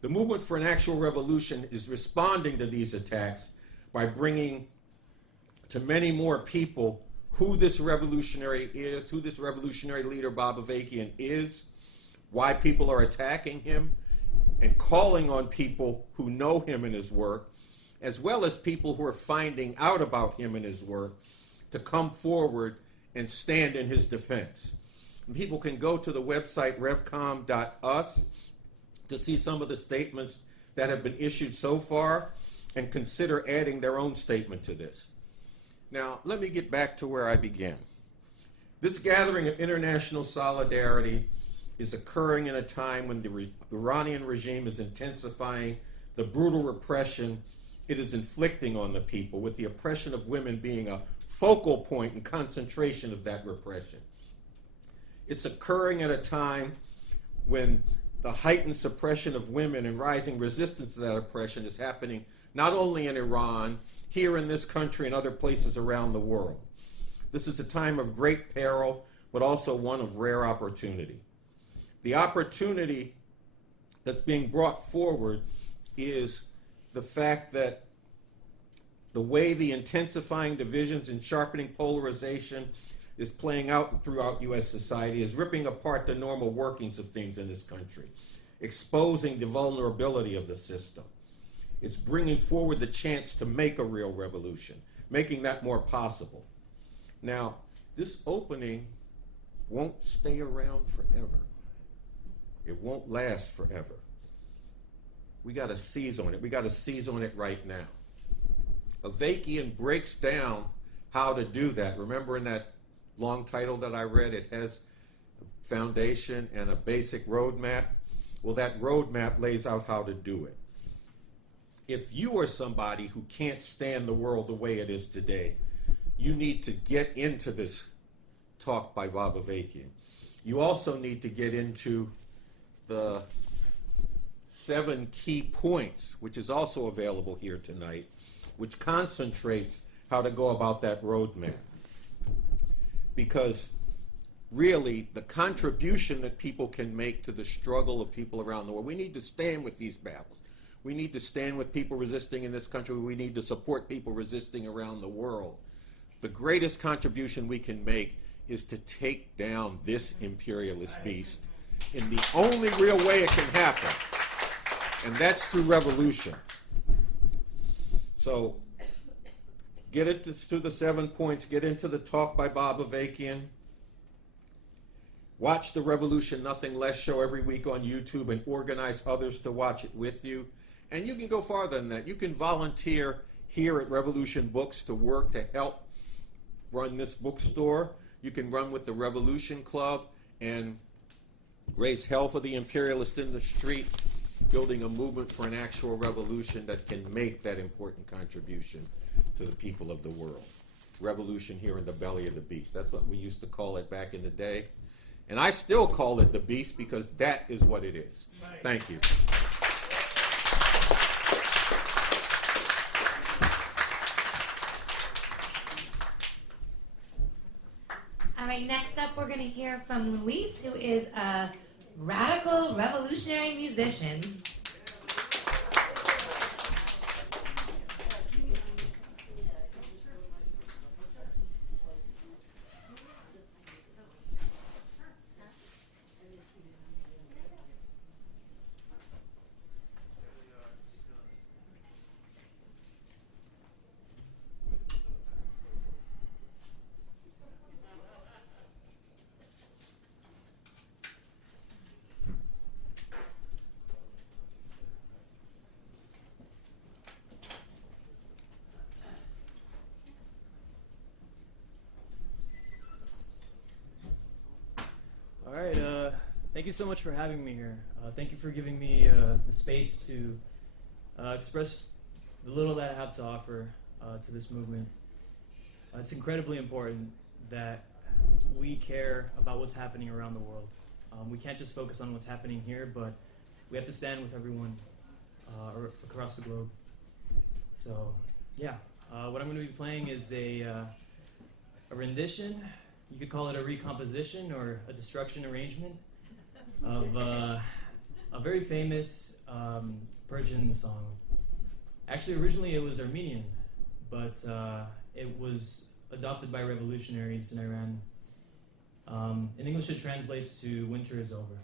The movement for an actual revolution is responding to these attacks by bringing to many more people who this revolutionary is, who this revolutionary leader Bob Avakian is, why people are attacking him, and calling on people who know him and his work, as well as people who are finding out about him and his work, to come forward and stand in his defense. And people can go to the website revcom.us to see some of the statements that have been issued so far and consider adding their own statement to this. Now, let me get back to where I began. This gathering of international solidarity is occurring in a time when the Iranian regime is intensifying the brutal repression it is inflicting on the people, with the oppression of women being a focal point and concentration of that repression. It's occurring at a time when the heightened suppression of women and rising resistance to that oppression is happening not only in Iran, here in this country and other places around the world. This is a time of great peril, but also one of rare opportunity. The opportunity that's being brought forward is the fact that the way the intensifying divisions and sharpening polarization is playing out throughout U.S. society is ripping apart the normal workings of things in this country, exposing the vulnerability of the system. It's bringing forward the chance to make a real revolution, making that more possible. Now, this opening won't stay around forever. It won't last forever. We got to seize on it. We got to seize on it right now. Avakian breaks down how to do that. Remember in that long title that I read, it has a foundation and a basic roadmap. Well, that roadmap lays out how to do it. If you are somebody who can't stand the world the way it is today, you need to get into this talk by Bob Avakian. You also need to get into the 7 key points, which is also available here tonight, which concentrates how to go about that roadmap. Because really the contribution that people can make to the struggle of people around the world. We need to stand with these battles. We need to stand with people resisting in this country. We need to support people resisting around the world. The greatest contribution we can make is to take down this imperialist beast in the only real way it can happen, and that's through revolution. So get it to the 7 points, get into the talk by Bob Avakian. Watch the Revolution Nothing Less show every week on YouTube and organize others to watch it with you. And you can go farther than that. You can volunteer here at Revolution Books to work to help run this bookstore. You can run with the Revolution Club and raise hell for the imperialist in the street, building a movement for an actual revolution that can make that important contribution to the people of the world. Revolution here in the belly of the beast. That's what we used to call it back in the day. And I still call it the beast because that is what it is. Right. Thank you. All right, next up we're going to hear from Luis, who is a radical revolutionary musician. All right, thank you so much for having me here. Thank you for giving me the space to express the little that I have to offer to this movement. It's incredibly important that we care about what's happening around the world. We can't just focus on what's happening here, but we have to stand with everyone across the globe. So, yeah, what I'm going to be playing is a rendition. You could call it a recomposition or a destruction arrangement of a very famous Persian song. Actually, originally it was Armenian, but it was adopted by revolutionaries in Iran. In English, it translates to "Winter is over."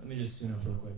Let me just tune up real quick.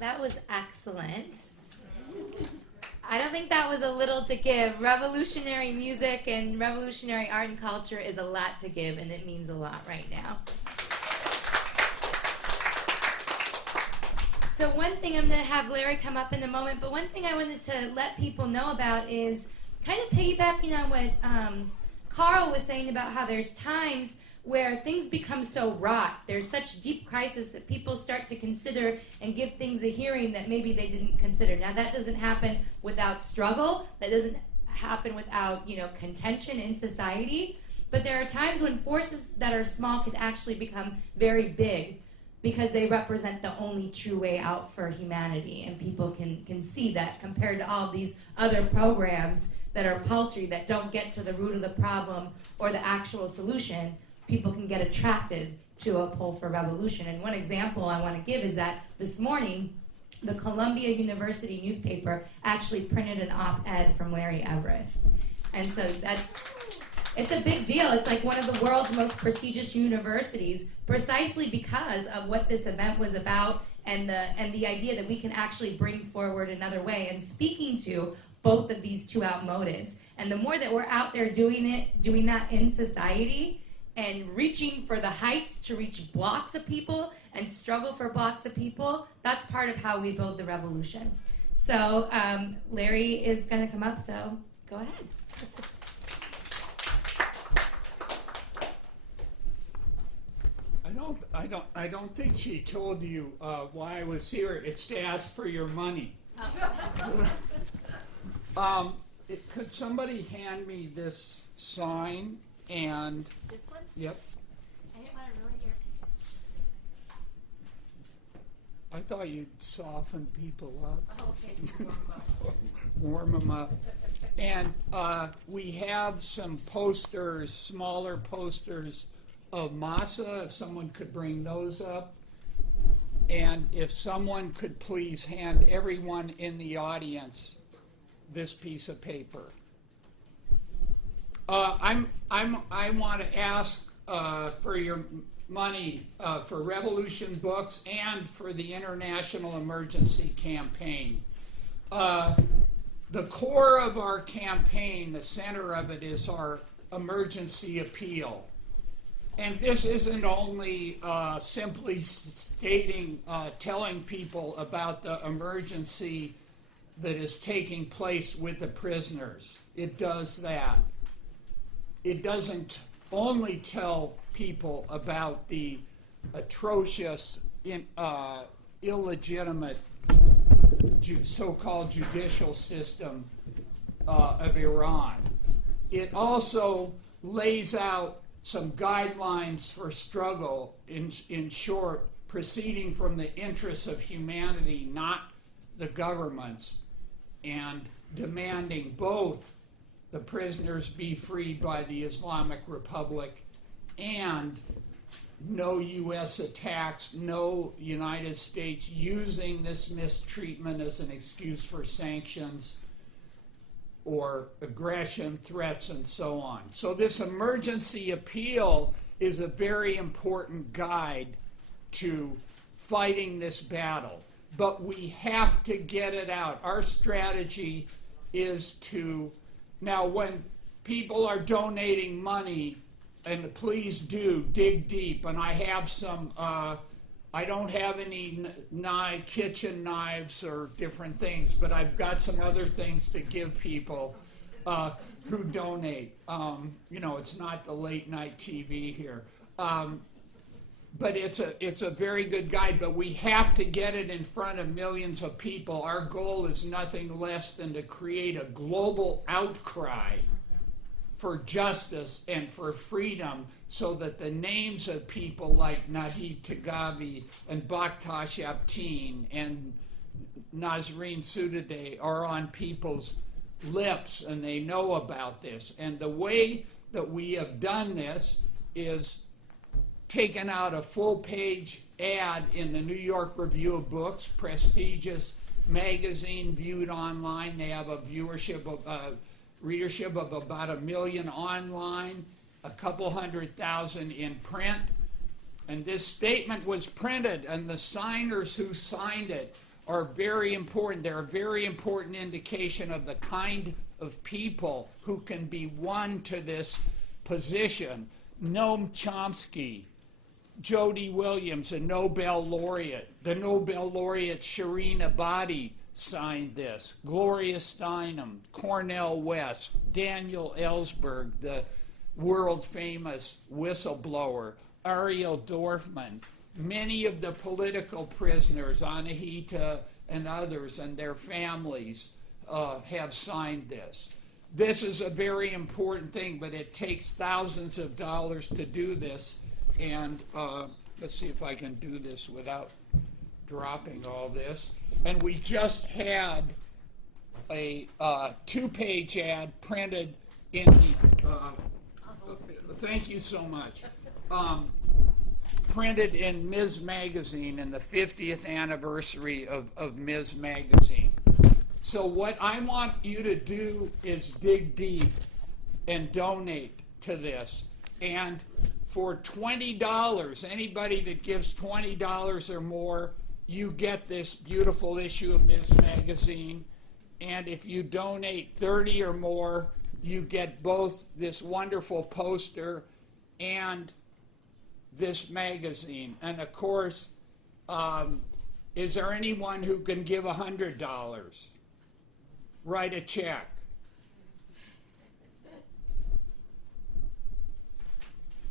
That was excellent. I don't think that was a little to give. Revolutionary music and revolutionary art and culture is a lot to give, and it means a lot right now. So one thing, I'm going to have Larry come up in a moment, but one thing I wanted to let people know about is kind of piggybacking on what Carl was saying about how there's times where things become so rot. There's such deep crisis that people start to consider and give things a hearing that maybe they didn't consider. Now, that doesn't happen without struggle. That doesn't happen without, contention in society. But there are times when forces that are small can actually become very big because they represent the only true way out for humanity. And people can see that compared to all these other programs that are paltry, that don't get to the root of the problem or the actual solution. People can get attracted to a pull for revolution. And one example I want to give is that this morning, the Columbia University newspaper actually printed an op-ed from Larry Everest. And so it's a big deal. It's like one of the world's most prestigious universities, precisely because of what this event was about and the idea that we can actually bring forward another way and speaking to both of these two outmodeds. And the more that we're out there doing that in society, and reaching for the heights to reach blocks of people and struggle for blocks of people, that's part of how we build the revolution. So Larry is going to come up, so go ahead. I don't think she told you why I was here. It's to ask for your money. Could somebody hand me this sign and... This one? Yep. I didn't want to ruin your... I thought you'd soften people up. Oh, okay. Warm them up. And we have some posters, smaller posters of Masa, if someone could bring those up. And if someone could please hand everyone in the audience this piece of paper. I want to ask for your money for Revolution Books and for the International Emergency Campaign. The core of our campaign, the center of it, is our emergency appeal. And this isn't only simply stating, telling people about the emergency that is taking place with the prisoners. It does that. It doesn't only tell people about the atrocious, illegitimate, so-called judicial system of Iran. It also lays out some guidelines for struggle, in short, proceeding from the interests of humanity, not the governments, and demanding both the prisoners be freed by the Islamic Republic and no U.S. attacks, no United States using this mistreatment as an excuse for sanctions or aggression, threats, and so on. So this emergency appeal is a very important guide to fighting this battle. But we have to get it out. Our strategy is to, now when people are donating money, and please do dig deep, and I have some, I don't have any kitchen knives or different things, but I've got some other things to give people who donate. It's not the late night TV here. but it's a very good guide, but we have to get it in front of millions of people. Our goal is nothing less than to create a global outcry for justice and for freedom, so that the names of people like Nahid Tagavi and Bakhtash Abtin and Nasreen Sotoudeh are on people's lips and they know about this. And the way that we have done this is taken out a full-page ad in the New York Review of Books, prestigious magazine viewed online. They have a readership of about 1 million online, a couple 100,000 in print. And this statement was printed, and the signers who signed it are very important. They're a very important indication of the kind of people who can be won to this position. Noam Chomsky, Jody Williams, a Nobel laureate. The Nobel laureate Shireen Ebadi signed this. Gloria Steinem, Cornel West, Daniel Ellsberg, the world-famous whistleblower, Ariel Dorfman, many of the political prisoners, Anahita and others, and their families have signed this. This is a very important thing, but it takes thousands of dollars to do this. And let's see if I can do this without dropping all this. And we just had a 2-page ad printed in the, thank you so much, printed in Ms. Magazine in the 50th anniversary of Ms. Magazine. So what I want you to do is dig deep and donate to this. And for $20, anybody that gives $20 or more, you get this beautiful issue of Ms. Magazine. And if you donate 30 or more, you get both this wonderful poster and this magazine. And of course, is there anyone who can give $100? Write a check.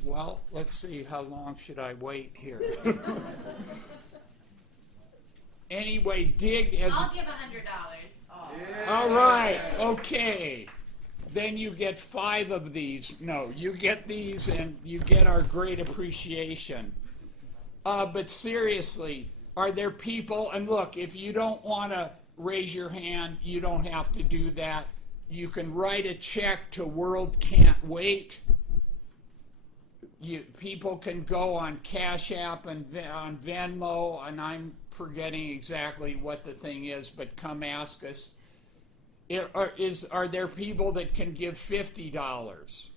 Well, let's see, how long should I wait here? Anyway, dig as... I'll give $100. All right, okay. Then you get 5 of these. No, you get these and you get our great appreciation. But seriously, are there people, and look, if you don't want to raise your hand, you don't have to do that. You can write a check to World Can't Wait. People can go on Cash App and on Venmo, and I'm forgetting exactly what the thing is, but come ask us. Are there people that can give $50?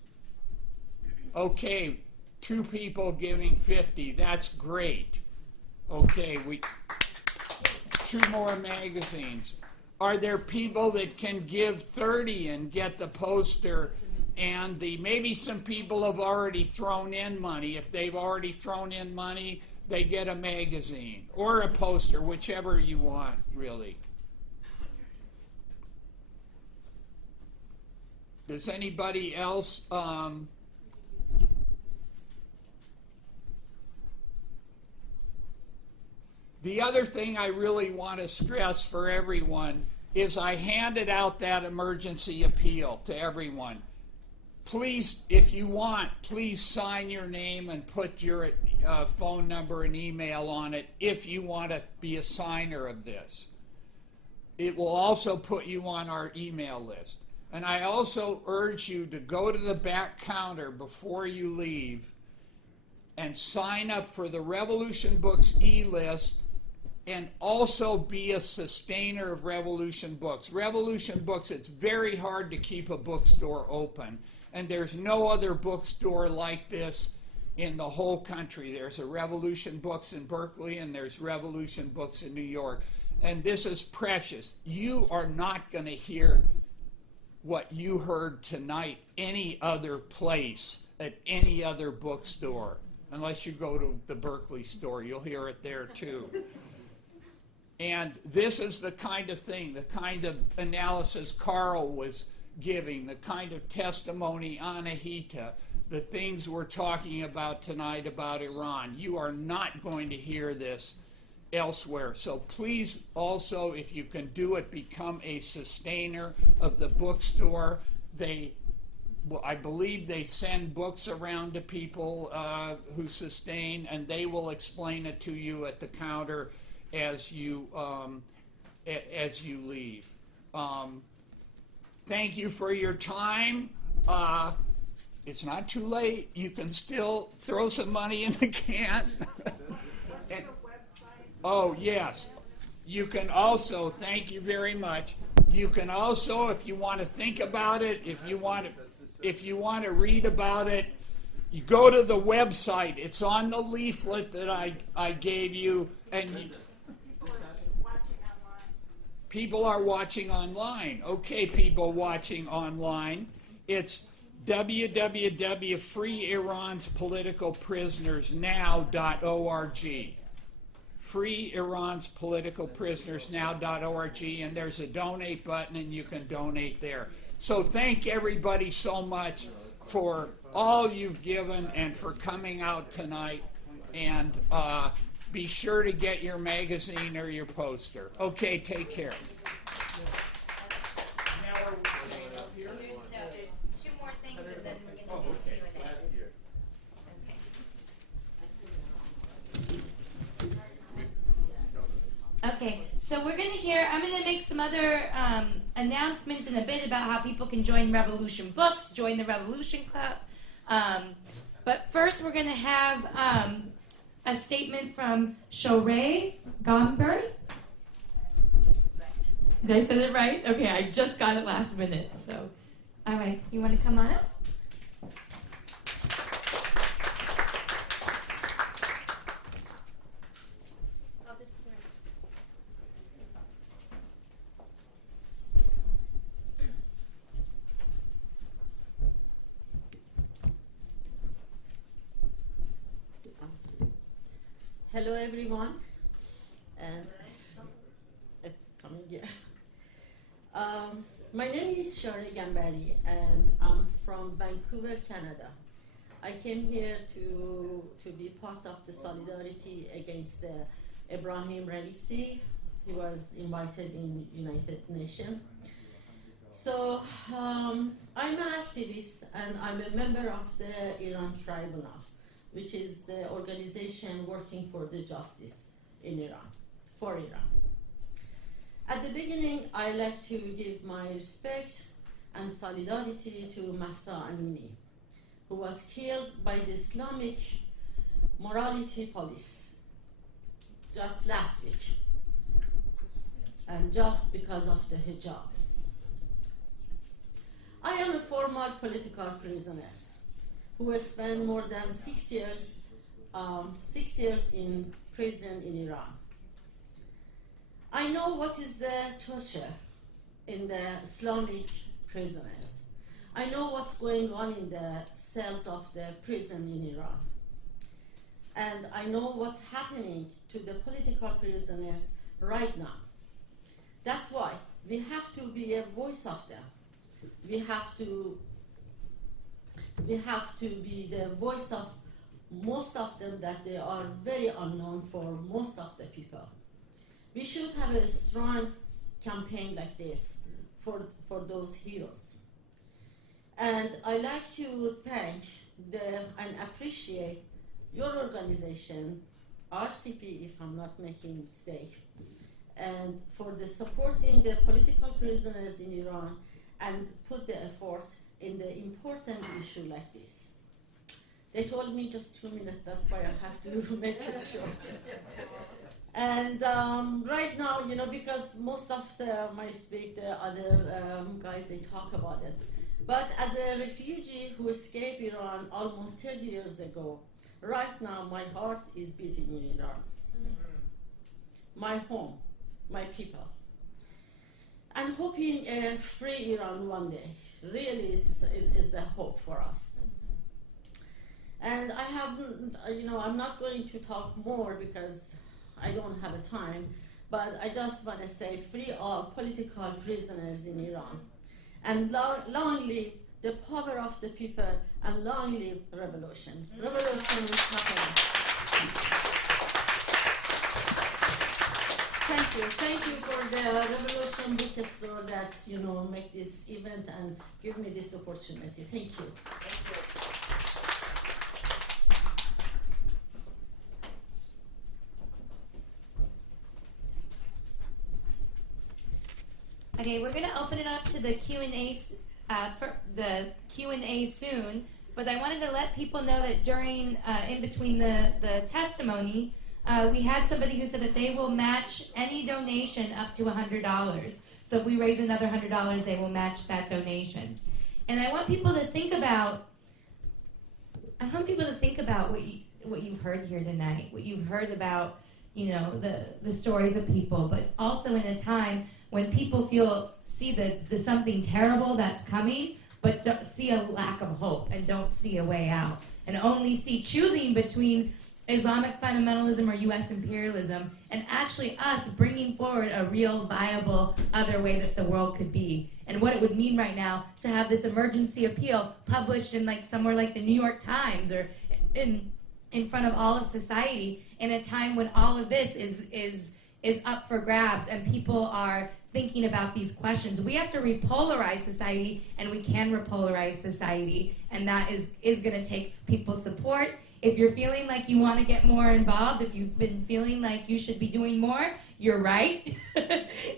Okay, 2 people giving 50. That's great. Okay, 2 more magazines. Are there people that can give 30 and get the poster and maybe some people have already thrown in money. If they've already thrown in money, they get a magazine or a poster, whichever you want, really. Does anybody else? The other thing I really want to stress for everyone is I handed out that emergency appeal to everyone. Please, if you want, please sign your name and put your phone number and email on it if you want to be a signer of this. It will also put you on our email list. And I also urge you to go to the back counter before you leave and sign up for the Revolution Books e-list and also be a sustainer of Revolution Books. Revolution Books, it's very hard to keep a bookstore open. And there's no other bookstore like this in the whole country. There's a Revolution Books in Berkeley and there's Revolution Books in New York. And this is precious. You are not going to hear what you heard tonight any other place at any other bookstore. Unless you go to the Berkeley store, you'll hear it there too. And this is the kind of thing, the kind of analysis Carl was giving, the kind of testimony Anahita, the things we're talking about tonight about Iran. You are not going to hear this elsewhere. So please also, if you can do it, become a sustainer of the bookstore. I believe they send books around to people who sustain, and they will explain it to you at the counter as you leave. Thank you for your time. It's not too late. You can still throw some money in the can. And, oh, yes. You can also, thank you very much. You can also, if you want to think about it, if you want to read about it, you go to the website. It's on the leaflet that I gave you, and people are watching online. Okay, people watching online. It's www.freeiranspoliticalprisonersnow.org. freeiranspoliticalprisonersnow.org, and there's a donate button, and you can donate there. So thank everybody so much for all you've given and for coming out tonight, and be sure to get your magazine or your poster. Okay, take care. Now are we staying up here? There's two more things, and then we're going to do Q&A. Okay, so we're going to hear, I'm going to make some other announcements in a bit about how people can join Revolution Books, join the Revolution Club. But first we're going to have a statement from Shorey Gomberg. Did I say it right? Okay, I just got it last minute. So, all right, do you want to come on up? Hello, everyone, and it's coming here. My name is Shorey Gambari, and I'm from Vancouver, Canada. I came here to be part of the solidarity against Ibrahim Raisi. He was invited in United Nations. So I'm an activist, and I'm a member of the Iran Tribunal, which is the organization working for the justice in Iran, for Iran. At the beginning, I'd like to give my respect and solidarity to Mahsa Amini, who was killed by the Islamic morality police just last week, and just because of the hijab. I am a former political prisoner who has spent more than 6 years in prison in Iran. I know what is the torture in the Islamic prisoners. I know what's going on in the cells of the prison in Iran. And I know what's happening to the political prisoners right now. That's why we have to be a voice of them. We have to be the voice of most of them, that they are very unknown for most of the people. We should have a strong campaign like this for those heroes. And I'd like to thank and appreciate your organization, RCP, if I'm not making a mistake, and for the supporting the political prisoners in Iran and put the effort in the important issue like this. They told me just 2 minutes, that's why I have to make it short. And right now, because most of my the other guys, they talk about it. But as a refugee who escaped Iran almost 30 years ago, right now my heart is beating in Iran. My home, my people. And hoping a free Iran one day really is the hope for us. And I haven't, I'm not going to talk more because I don't have a time, but I just want to say free all political prisoners in Iran. And long live the power of the people and long live revolution. Revolution is happening. Thank you for the Revolution Bookstore that make this event and give me this opportunity. Thank you. Okay, we're going to open it up to the Q&A for the Q&A soon, but I wanted to let people know that during in between the testimony, we had somebody who said that they will match any donation up to $100. So if we raise another $100, they will match that donation. And I want people to think about what you've heard here tonight, what you've heard about, the stories of people, but also in a time when people see the something terrible that's coming, but don't see a lack of hope and don't see a way out, and only see choosing between Islamic fundamentalism or U.S. imperialism, and actually us bringing forward a real, viable other way that the world could be, and what it would mean right now to have this emergency appeal published in somewhere like the New York Times or in front of all of society in a time when all of this is up for grabs and people are thinking about these questions. We have to repolarize society, and we can repolarize society, and that is going to take people's support. If you're feeling like you want to get more involved, if you've been feeling like you should be doing more, you're right.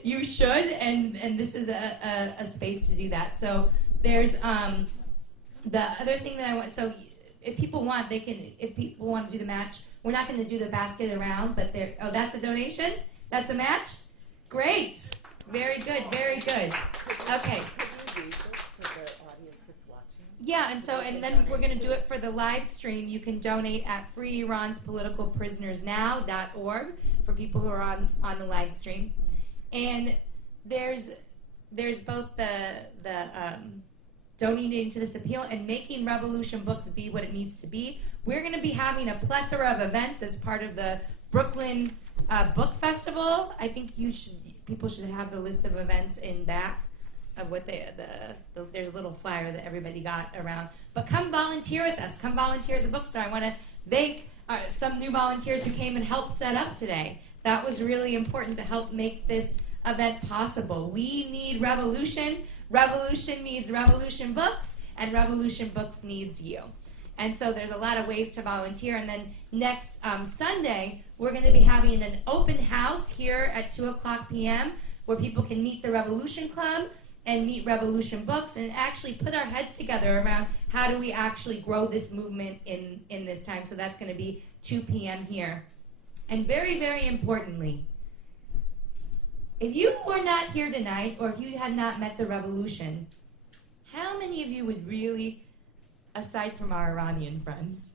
You should, and this is a space to do that. So there's the other thing that I want, so if people want, they can, if people want to do the match, we're not going to do the basket around, but that's a donation? That's a match? Great. Very good, very good. Okay. Could you read this for the audience that's watching? Yeah, and then we're going to do it for the live stream. You can donate at freeiran'spoliticalprisonersnow.org for people who are on the live stream. And there's both the donating to this appeal and making Revolution Books be what it needs to be. We're going to be having a plethora of events as part of the Brooklyn Book Festival. I think people should have the list of events in back of what there's a little flyer that everybody got around. But come volunteer with us. Come volunteer at the bookstore. I want to thank some new volunteers who came and helped set up today. That was really important to help make this event possible. We need revolution. Revolution needs Revolution Books, and Revolution Books needs you. And so there's a lot of ways to volunteer. And then next Sunday, we're going to be having an open house here at 2:00 p.m. where people can meet the Revolution Club and meet Revolution Books and actually put our heads together around how do we actually grow this movement in this time. So that's going to be 2 p.m. here. And very, very importantly, if you were not here tonight or if you had not met the revolution, how many of you would really, aside from our Iranian friends,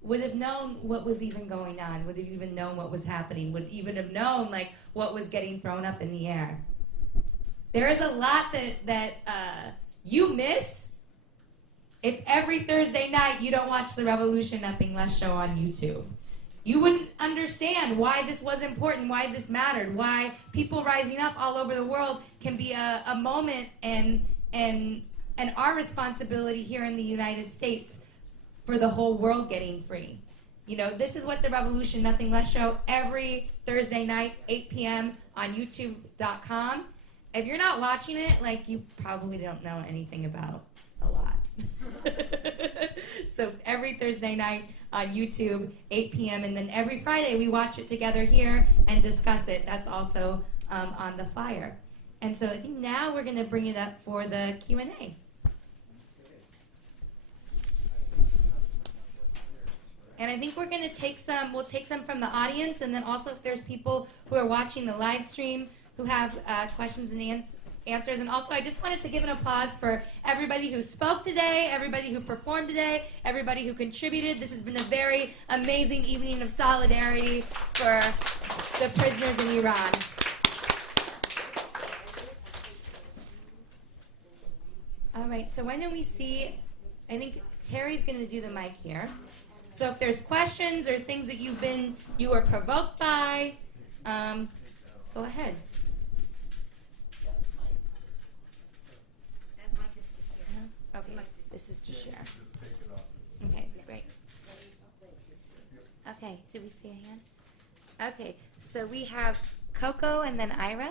would have known what was even going on, would have even known what was happening, would even have known what was getting thrown up in the air? There is a lot that you miss if every Thursday night you don't watch the Revolution Nothing Less show on YouTube. You wouldn't understand why this was important, why this mattered, why people rising up all over the world can be a moment and our responsibility here in the United States for the whole world getting free. This is what the Revolution Nothing Less show every Thursday night, 8 p.m. on YouTube.com. If you're not watching it, you probably don't know anything about a lot. So every Thursday night on YouTube, 8 p.m. And then every Friday we watch it together here and discuss it. That's also on the flyer. And so I think now we're going to bring it up for the Q&A. And I think we're going to we'll take some from the audience, and then also if there's people who are watching the live stream who have questions and answers. And also I just wanted to give an applause for everybody who spoke today, everybody who performed today, everybody who contributed. This has been a very amazing evening of solidarity for the prisoners in Iran. All right, so why don't we see, I think Terry's going to do the mic here. So if there's questions or things that you were provoked by, go ahead. Okay, this is to share. Okay, so we have Coco and then Ira.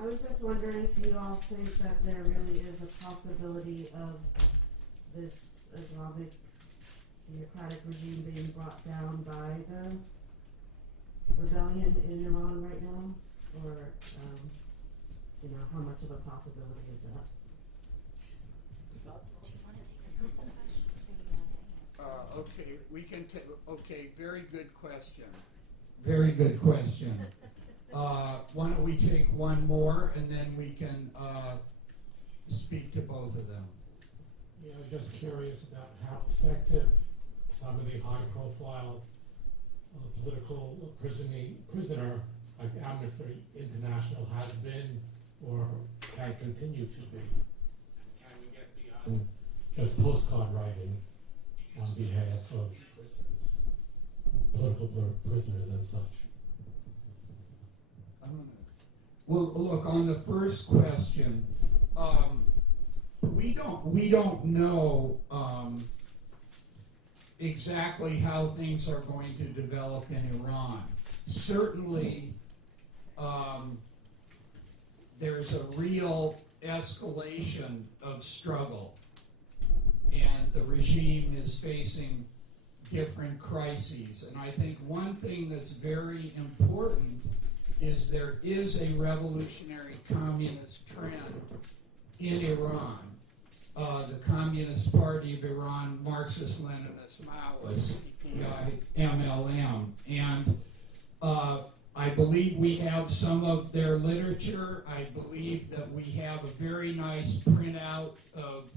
I was just wondering if you all think that there really is a possibility of this Islamic theocratic regime being brought down by the rebellion in Iran right now, or how much of a possibility is that? Okay, we can take. Okay, very good question. Very good question. Why don't we take one more, and then we can speak to both of them. Yeah, I was just curious about how effective some of the high-profile political prisoner like Amnesty International has been or can continue to be. Can we get beyond just postcard writing on behalf of political prisoners and such? Well, look, on the first question, we don't know exactly how things are going to develop in Iran. Certainly, there's a real escalation of struggle, and the regime is facing different crises. And I think one thing that's very important is there is a revolutionary communist trend in Iran. The Communist Party of Iran, Marxist-Leninist, Maoist, CPI, MLM. And I believe we have some of their literature. I believe that we have a very nice printout of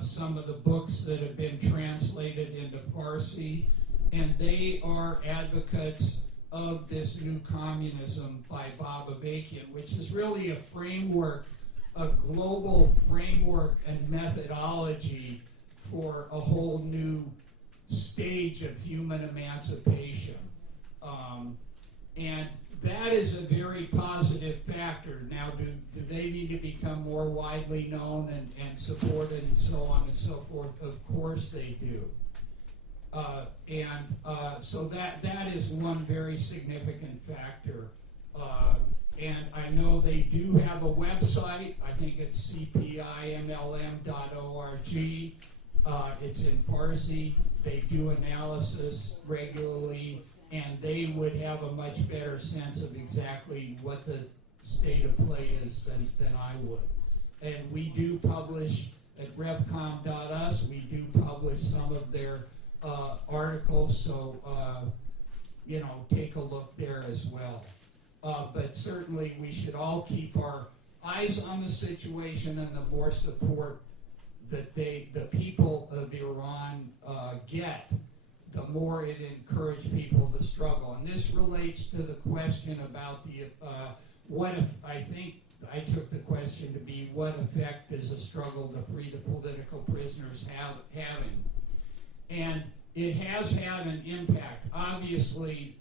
some of the books that have been translated into Farsi. And they are advocates of this new communism by Bob Avakian, which is really a framework, a global framework and methodology for a whole new stage of human emancipation. And that is a very positive factor. Now, do they need to become more widely known and supported and so on and so forth? Of course they do. So that is one very significant factor. And I know they do have a website. I think it's cpimlm.org. It's in Farsi. They do analysis regularly, and they would have a much better sense of exactly what the state of play is than I would. And we do publish at revcom.us, we do publish some of their articles, so take a look there as well. But certainly we should all keep our eyes on the situation, and the more support that the people of Iran get, the more it encourages people to struggle. And this relates to the question about what if, I think I took the question to be, what effect is a struggle to free the political prisoners having? And it has had an impact. Obviously,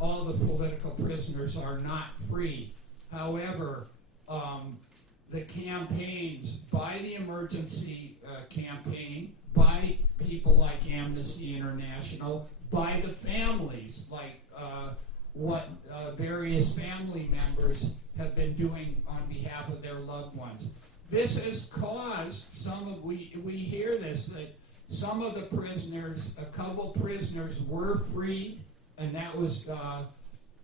all the political prisoners are not free. However, the campaigns by the emergency campaign, by people like Amnesty International, by the families, like what various family members have been doing on behalf of their loved ones. This has caused we hear this, that some of the prisoners, a couple prisoners were freed, and that was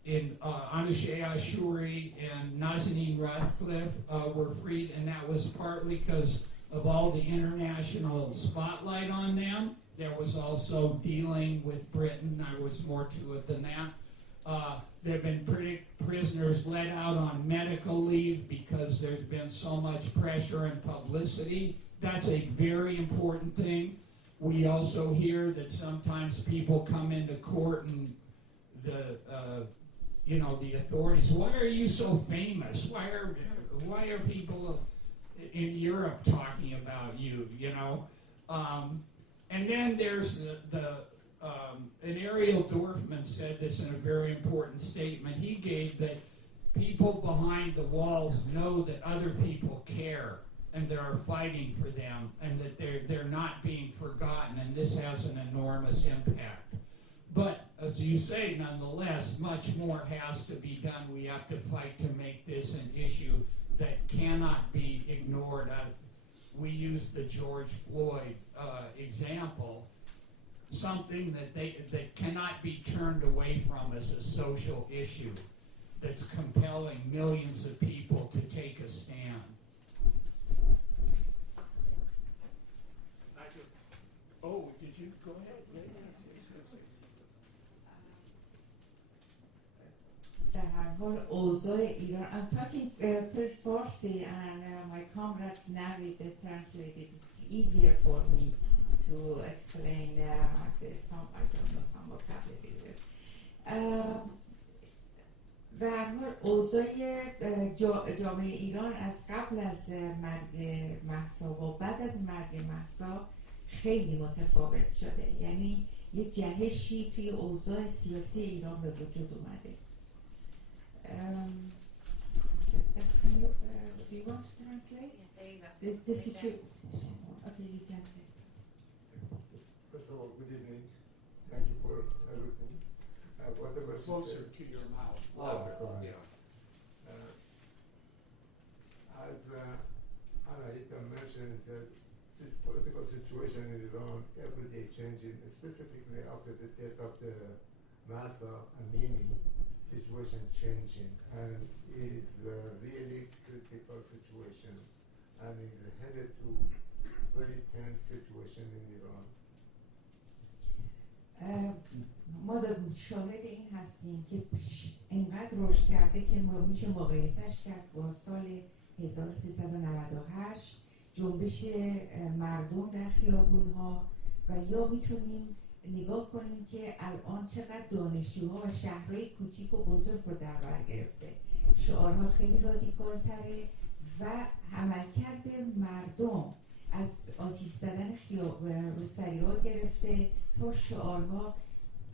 in Anousheh Ashuri and Nazanin Radcliffe were freed, and that was partly because of all the international spotlight on them. There was also dealing with Britain. There was more to it than that. There have been prisoners let out on medical leave because there's been so much pressure and publicity. That's a very important thing. We also hear that sometimes people come into court and the authorities, why are you so famous? Why are people in Europe talking about you? And then there's and Ariel Dorfman said this in a very important statement he gave, that people behind the walls know that other people care, and that are fighting for them, and that they're not being forgotten, and this has an enormous impact. But as you say, nonetheless, much more has to be done. We have to fight to make this an issue that cannot be ignored. We use the George Floyd example, something that cannot be turned away from as a social issue that's compelling millions of people to take a stand. Oh, did you go ahead? Yes. در هر حال اوضاع ایران I'm talking Farsi and my comrades narrated translated. It's easier for me to explain some I don't know some vocabulary. در هر حال اوضاع جامعه ایران از قبل از مرگ مهسا و بعد از مرگ مهسا خیلی متفاوت شده. یعنی یه جهشی توی اوضاع سیاسی ایران به وجود اومده. Do you want to translate? Yeah, there you go. The situation. Okay, you can say. First of all, good evening. Thank you for everything. Whatever she Closer said. to your mouth. Oh, sorry. Yeah. As Anahita mentioned, the political situation in Iran every day changing, specifically after the death of the Mahsa Amini, situation changing, and is a really critical situation, and is headed to very tense situation in Iran. ما شاهد این هستیم که اینقدر رشد کرده که میشه مقایسش کرد با سال 1398 جنبش مردم در خیابون‌ها و یا میتونیم نگاه کنیم که الان چقدر دانشجوها و شهرهای کوچیک و بزرگ رو در بر گرفته. شعارها خیلی رادیکال تره و عملکرد مردم از آتش زدن روسری‌ها گرفته تا شعارها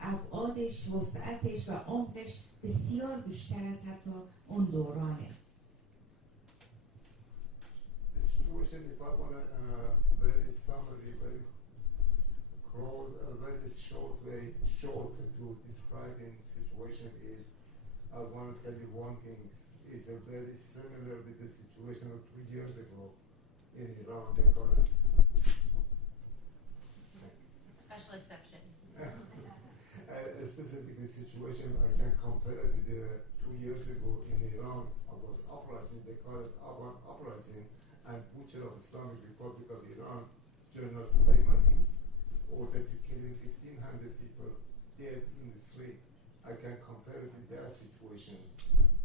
ابعادش، وسعتش و عمقش بسیار بیشتر از حتی اون دورانه. The situation, if I want to very summary, very close, a very short to describing situation is, I want to tell you one thing, is very similar with the situation of 2 years ago in Iran. They call it Special exception. a specific situation I can compare it with 2 years ago in Iran. I was uprising, they call it Afghan uprising, and butcher of Islamic Republic of Iran, General Soleimani, ordered to killing 1,500 people dead in the street. I can compare it with that situation,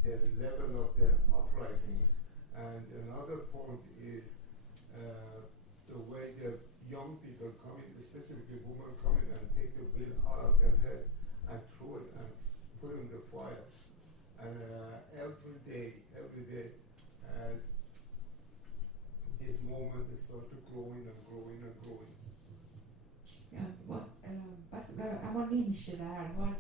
the level of the uprising. And another point is the way the young people come in, specifically women come in and take the wheel out of their head and throw it and put it in the fire. And every day, this moment started growing and growing and growing. اما نمیشه در هر حال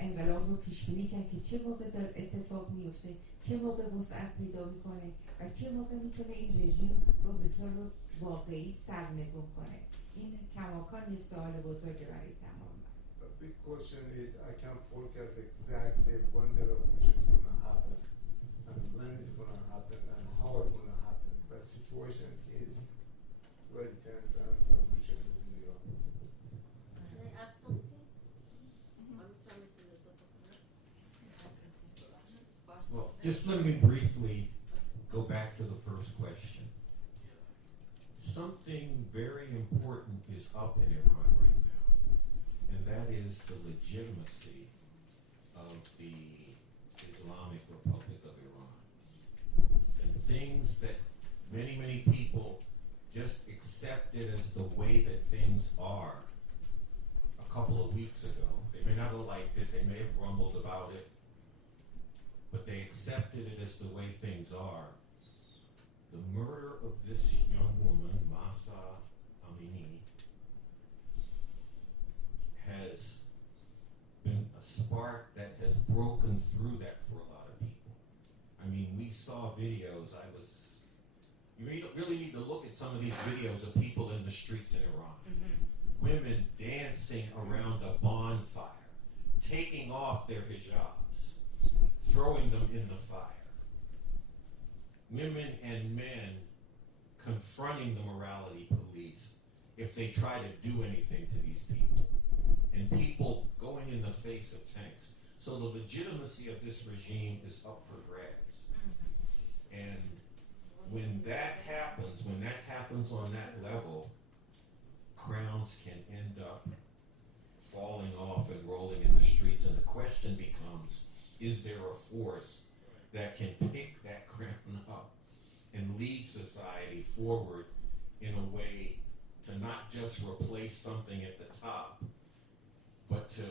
انقلاب رو پیش بینی کرد که چه موقع داره اتفاق میفته، چه موقع وسعت پیدا میکنه و چه موقع میتونه این رژیم رو به طور واقعی سرنگون کنه. این کماکان یه سوال بزرگه برای تمام. The big question is I can't forecast exactly when the revolution is going to happen and when it's going to happen and how it's going to happen. The situation is very tense and revolution in Iran. Can I add something? I'm trying to listen to Well, just let me briefly go back to the first question. Something very important is up in Iran right now, and that is the legitimacy of the Islamic Republic of Iran. And things that many people just accepted as the way that things are a couple of weeks ago. They may not have liked it, they may have grumbled about it, but they accepted it as the way things are. The murder of this young woman, Mahsa Amini, has been a spark that has broken through that for a lot of people. I mean, we saw videos. I was, You really need to look at some of these videos of people in the streets in Iran. Women dancing around a bonfire, taking off their hijabs, throwing them in the fire. Women and men confronting the morality police if they try to do anything to these people. And people going in the face of tanks. So the legitimacy of this regime is up for grabs. And when that happens on that level, crowns can end up falling off and rolling in the streets. And the question becomes, is there a force that can pick that crown up and lead society forward in a way to not just replace something at the top, but to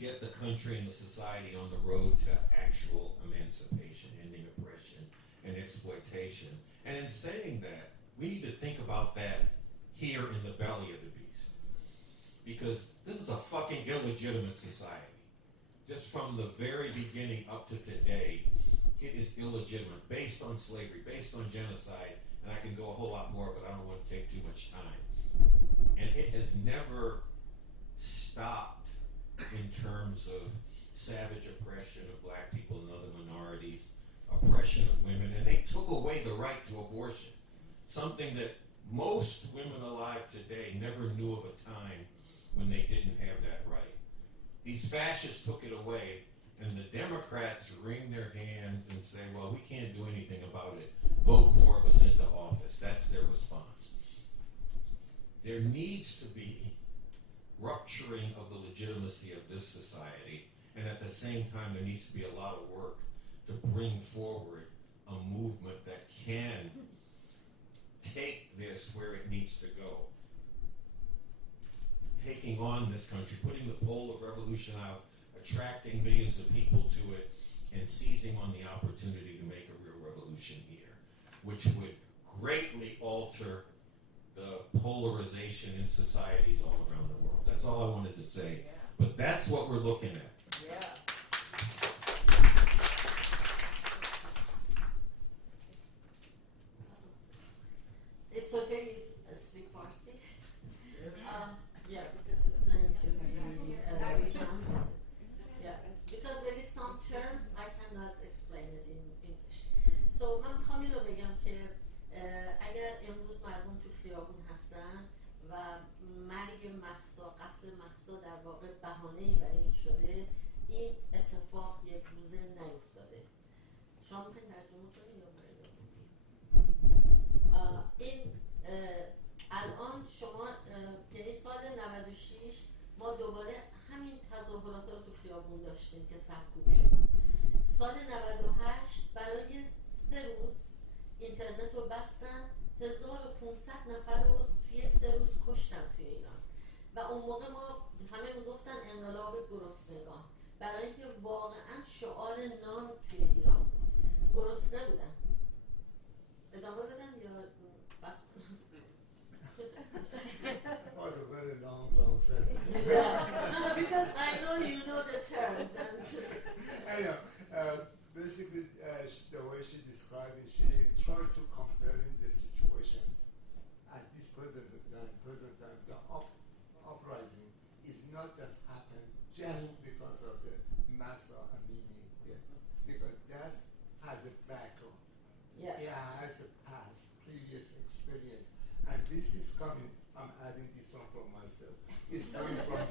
get the country and the society on the road to actual emancipation, ending oppression and exploitation. And in saying that, we need to think about that here in the belly of the beast. Because this is a fucking illegitimate society. Just from the very beginning up to today, it is illegitimate, based on slavery, based on genocide, and I can go a whole lot more, but I don't want to take too much time. And it has never stopped in terms of savage oppression of black people and other minorities, oppression of women, and they took away the right to abortion, something that most women alive today never knew of a time when they didn't have that right. These fascists took it away, and the Democrats wring their hands and say, well, we can't do anything about it. Vote more of us into office. That's their response. There needs to be rupturing of the legitimacy of this society, and at the same time, there needs to be a lot of work to bring forward a movement that can take this where it needs to go. Taking on this country, putting the pole of revolution out, attracting millions of people to it, and seizing on the opportunity to make a real revolution here, which would greatly alter the polarization in societies all around the world. That's all I wanted to say. Yeah. But that's what we're looking at. Yeah. It's okay if I speak Farsi. Yeah, because it's going to be translated. Yeah, because there is some terms I cannot explain it in English. So من میخوام اینو بگم که اگر امروز مردم تو خیابون هستن و مرگ مهسا، قتل مهسا در واقع بهانه‌ای برای این شده، این اتفاق یک روزه نیفتاده. شما میخواین ترجمه کنید یا این الان شما یعنی سال 96 ما دوباره همین تظاهرات رو تو خیابون داشتیم که سرکوب شد. سال 98 برای 3 روز اینترنت رو بستن، 1500 نفر رو توی 3 روز کشتن توی ایران و اون موقع ما همه میگفتن انقلاب گرسنگان، برای اینکه واقعا شعار نان توی ایران بود. گرسنه بودن. ادامه بدم یا بس کنم؟ It was a very long sentence. Yeah, because I know you know the terms. Anyhow, basically, the way she described it, she tried to compare the situation at this present time. The uprising is not just happened just because of the Massa Amini death, because that has a background. Yeah. It has a past, previous experience, and this is coming. I'm adding this one for myself. It's coming from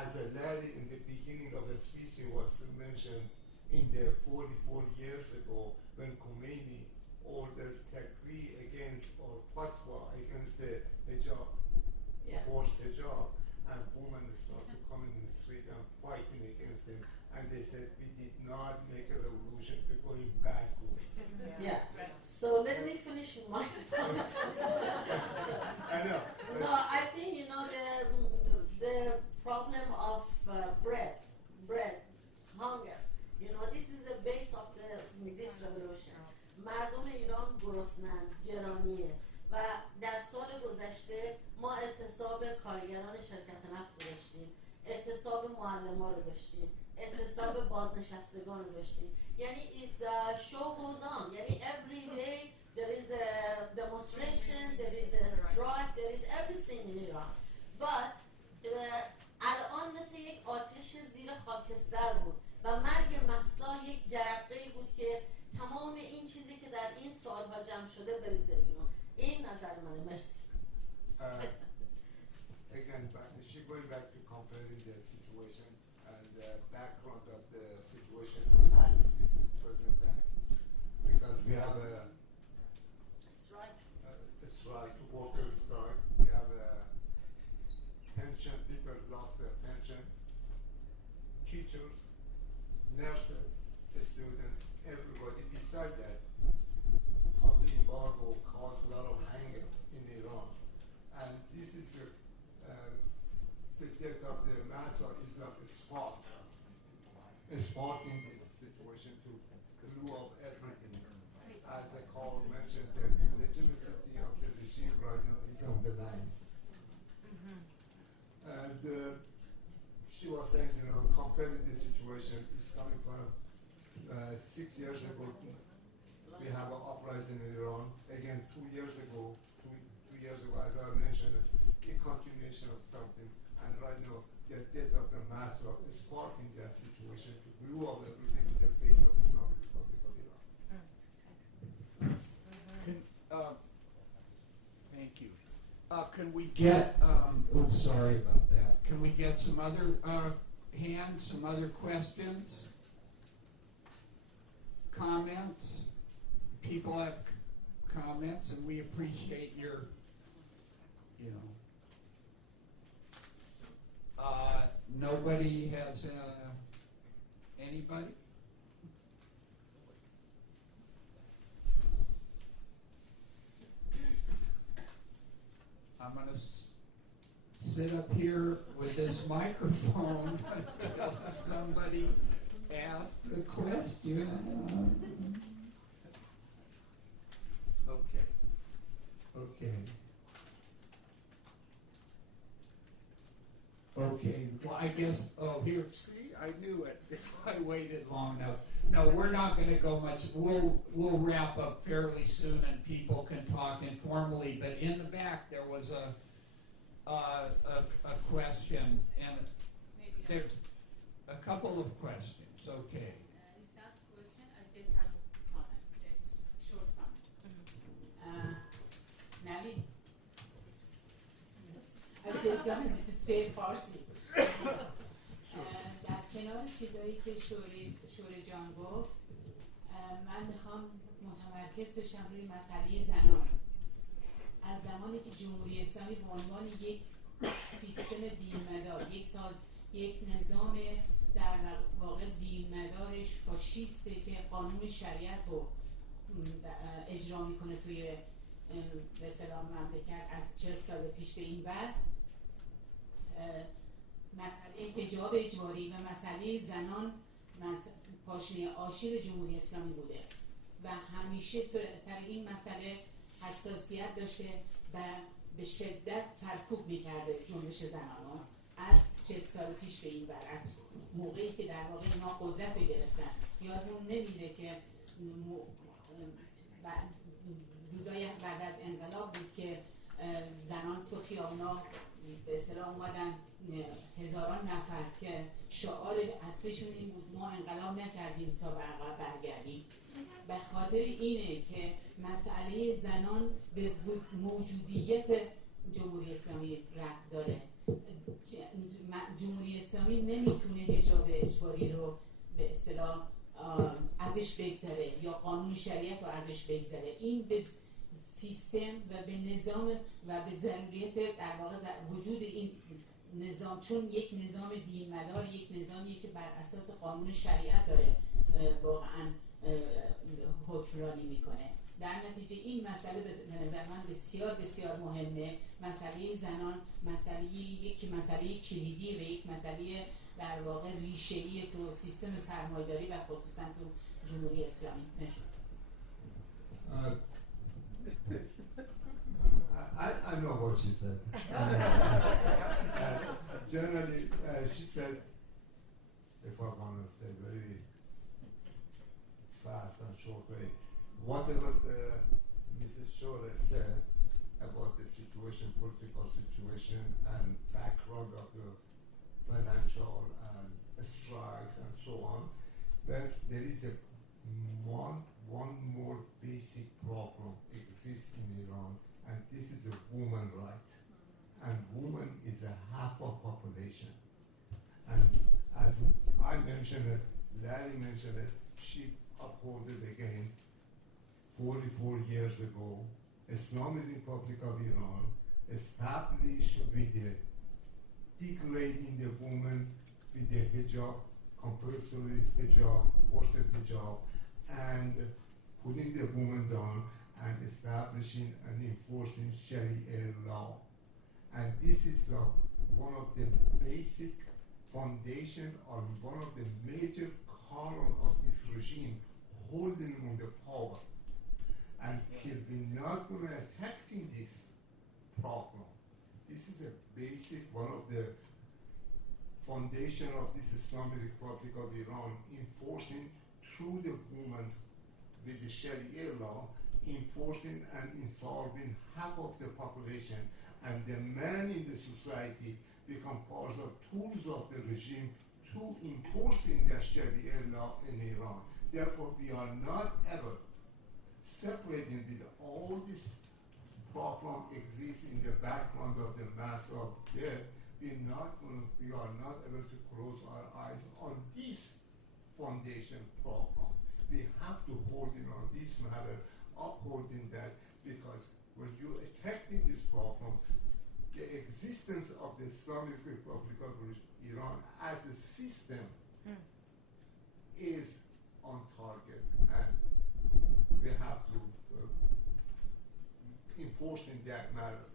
as a lady in the beginning of the speech, he was mentioned in the 44 years ago when Khomeini ordered takfir against or fatwa against the hijab, forced hijab, and women started to come in the street and fighting against them, and they said we did not make a revolution, we're going backward. Yeah. So let me finish my point. I know. No, I think you know the problem of bread, hunger. You know, this is the base of this revolution. مردم ایران گرسنه‌اند، گرانیه و در سال گذشته ما اعتصاب کارگران شرکت نفت رو داشتیم، اعتصاب معلمان رو داشتیم، اعتصاب بازنشستگان رو داشتیم. یعنی is the show goes on. یعنی every day there is a demonstration, there is a strike, there is everything in Iran. But الان مثل یک آتش زیر خاکستر بود و مرگ مهسا یک جرقه‌ای بود که تمام این چیزی که در این سالها جمع شده بریزه بیرون. این نظر منه. مرسی. Again, going back to comparing the situation and the background of the situation at this present time, because we have a strike, worker strike, we have a pension, people lost their pension, teachers, nurses, students, everybody. Beside that, the embargo caused a lot of anger in Iran, and this is the death of the Masa is like a spark in this situation to glue up everything. As Carl mentioned, the legitimacy of the regime right now is on the line. And she was saying, comparing the situation is coming from 6 years ago. We have an uprising in Iran. Again, 2 years ago, as I mentioned, a continuation of something. And right now, the death of the Masa is sparking that situation to glue up everything in the face of Islamic Republic of Iran. Thank you. Can we get, sorry about that. Can we get some other hands, some other questions? Comments? People have comments, and we appreciate your, nobody has anybody? I'm going to sit up here with this microphone until somebody asks the question. Okay, well, I guess, here, see, I knew it if I waited long enough. No, we're not going to go much. We'll wrap up fairly soon and people can talk informally, but in the back there was a question, and there's a couple of questions, okay. It's not a question, I just have a comment, just short comment. Navid, I just going to say Farsi. در کنار چیزایی که شوری جان گفت، من میخوام متمرکز بشم روی مسئله زنان. از زمانی که جمهوری اسلامی به عنوان یک سیستم دینمدار، یک نظام در واقع دینمدارش فاشیسته که قانون شریعت رو اجرا میکنه توی به اصطلاح مملکت از 40 سال پیش به این بعد، مسئله حجاب اجباری و مسئله زنان پاشنه آشیل جمهوری اسلامی بوده و همیشه سر این مسئله حساسیت داشته و به شدت سرکوب میکرده جنبش زنان از 40 سال پیش به این بعد، از موقعی که در واقع اینا قدرت رو گرفتن. یادمون نمیره که روزای بعد از انقلاب بود که زنان تو خیابونا به اصطلاح اومدن، هزاران نفر که شعار اصلیشون این بود ما انقلاب نکردیم تا به عقب برگردیم. به خاطر اینه که مسئله زنان به موجودیت جمهوری اسلامی ربط داره. جمهوری اسلامی نمیتونه حجاب اجباری رو به اصطلاح ازش بگذره یا قانون شریعت رو ازش بگذره. این به سیستم و به نظام و به ضروریت در واقع وجود این نظام، چون یک نظام دینمدار، یک نظامی که بر اساس قانون شریعت داره واقعا حکمرانی میکنه. در نتیجه این مسئله به نظر من بسیار بسیار مهمه. مسئله زنان یک مسئله کلیدی و یک مسئله در واقع ریشه‌ای تو سیستم سرمایه‌داری و خصوصا تو جمهوری اسلامی. مرسی. I know what she said. Generally, she said, if I want to say very fast and short way, whatever the Mrs. Shore said about the situation, political situation, and background of the financial and strikes and so on, there is a one more basic problem exists in Iran, and this is a woman right. And woman is a half of population. And as I mentioned it, Larry mentioned it, she upholded again 44 years ago, Islamic Republic of Iran established with the degrading the woman with the hijab, compulsory hijab, forced hijab, and putting the woman down and establishing and enforcing Sharia law. And this is one of the basic foundation or one of the major column of this regime holding on the power. Until we're not going to attacking this problem, this is a basic one of the foundation of this Islamic Republic of Iran, enforcing through the women with the Sharia law, enforcing and insolving half of the population, and the men in the society become part of tools of the regime to enforcing the Sharia law in Iran. Therefore, we are not ever separating with all this problem exists in the background of the mass of death. We are not able to close our eyes on this foundation problem. We have to hold in on this matter, upholding that, because when you're attacking this problem, the existence of the Islamic Republic of Iran as a system is on target, and we have to enforce in that matter.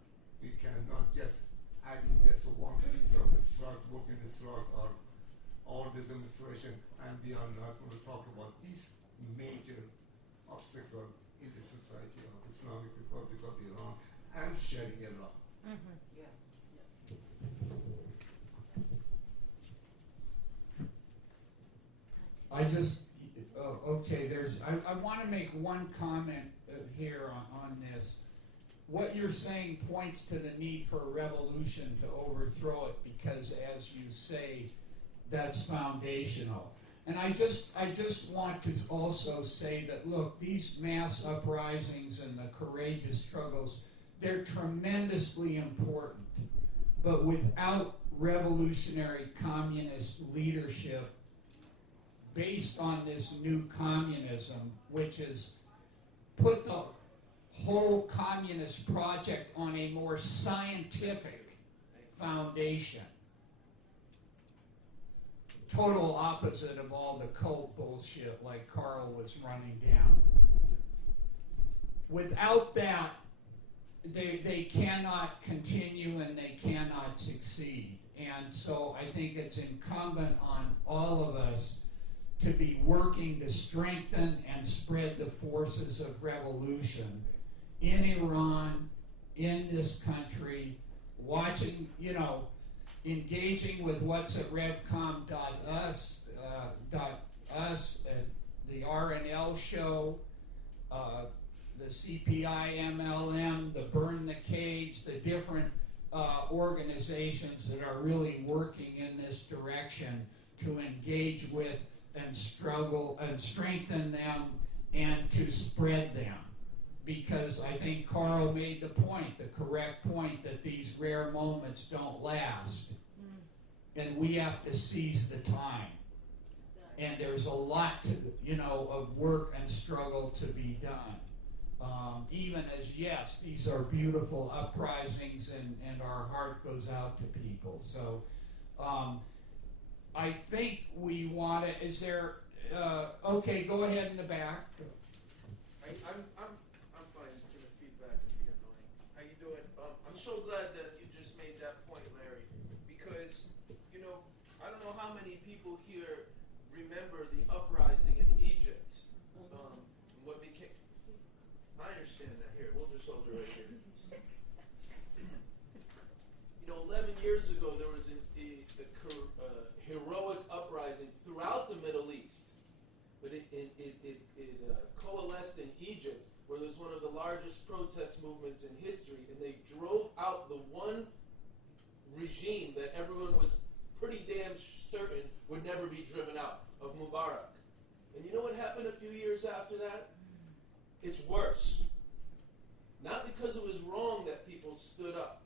We cannot just add in just one piece of the strike, work in the strike, or all the demonstration, and we are not going to talk about this major obstacle in the society of Islamic Republic of Iran and Sharia law. Yeah. I just, okay, I want to make one comment here on this. What you're saying points to the need for a revolution to overthrow it, because, as you say, that's foundational. And I just want to also say that, look, these mass uprisings and the courageous struggles, they're tremendously important. But without revolutionary communist leadership based on this new communism, which has put the whole communist project on a more scientific foundation, total opposite of all the cult bullshit like Carl was running down. Without that, they cannot continue and they cannot succeed. And so I think it's incumbent on all of us to be working to strengthen and spread the forces of revolution in Iran, in this country, watching, engaging with what's at revcom.us, the RNL show, the CPI MLM, the Burn the Cage, the different organizations that are really working in this direction to engage with and struggle and strengthen them and to spread them. Because I think Carl made the correct point, that these rare moments don't last. And we have to seize the time. And there's a lot of work and struggle to be done. Even as, yes, these are beautiful uprisings and our heart goes out to people. So I think we want to, is there, okay, go ahead in the back. I'm fine. It's going to feedback and be annoying. How you doing? I'm so glad that you just made that point, Larry, because, I don't know how many people here remember the uprising in Egypt. What became... I understand that. Here, we'll just hold it right here. 11 years ago, there was a heroic uprising throughout the Middle East, but it coalesced in Egypt where there's one of the largest protest movements in history, and they drove out the one regime that everyone was pretty damn certain would never be driven out, of Mubarak. And you know what happened a few years after that? It's worse. Not because it was wrong that people stood up.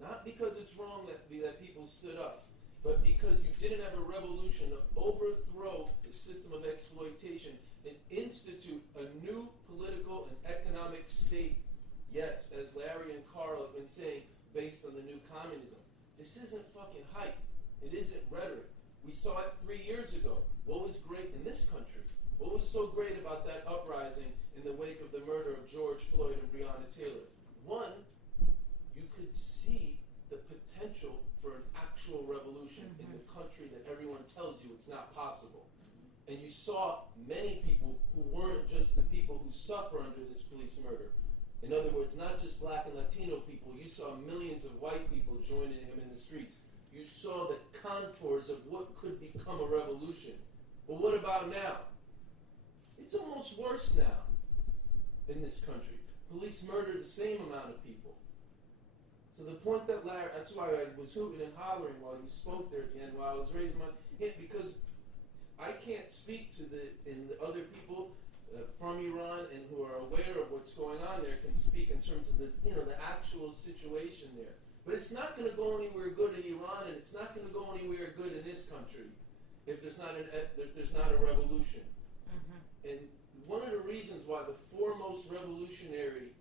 Not because it's wrong that people stood up, but because you didn't have a revolution to overthrow the system of exploitation and institute a new political and economic state. Yes, as Larry and Carl have been saying, based on the new communism. This isn't fucking hype. It isn't rhetoric. We saw it 3 years ago. What was great in this country? What was so great about that uprising in the wake of the murder of George Floyd and Breonna Taylor? One, you could see the potential for an actual revolution in the country that everyone tells you it's not possible. And you saw many people who weren't just the people who suffer under this police murder. In other words, not just black and Latino people, you saw millions of white people joining him in the streets. You saw the contours of what could become a revolution. But what about now? It's almost worse now in this country. Police murder the same amount of people. So the point that Larry, that's why I was hooting and hollering while you spoke there at the end, while I was raising my hand, because I can't speak to the other people from Iran and who are aware of what's going on there can speak in terms of the actual situation there. But it's not going to go anywhere good in Iran, and it's not going to go anywhere good in this country if there's not a revolution. And one of the reasons why the foremost revolutionary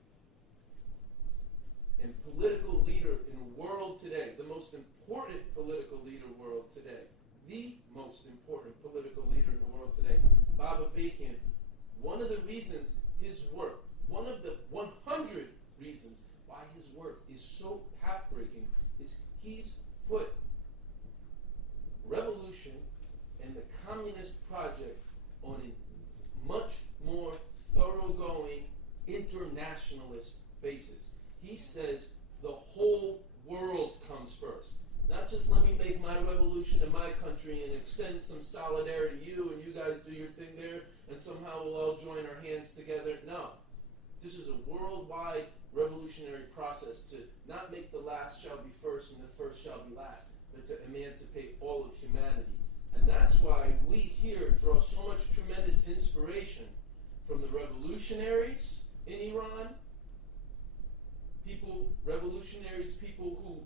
and political leader in the world today, the most important political leader in the world today, the most important political leader in the world today, Baba Vakian, one of the reasons his work, one of the 100 reasons why his work is so pathbreaking is he's put revolution and the communist project on a much more thoroughgoing internationalist basis. He says the whole world comes first. Not just let me make my revolution in my country and extend some solidarity to you and you guys do your thing there and somehow we'll all join our hands together. No. This is a worldwide revolutionary process to not make the last shall be first and the first shall be last, but to emancipate all of humanity. And that's why we here draw so much tremendous inspiration from the revolutionaries in Iran, revolutionaries, people who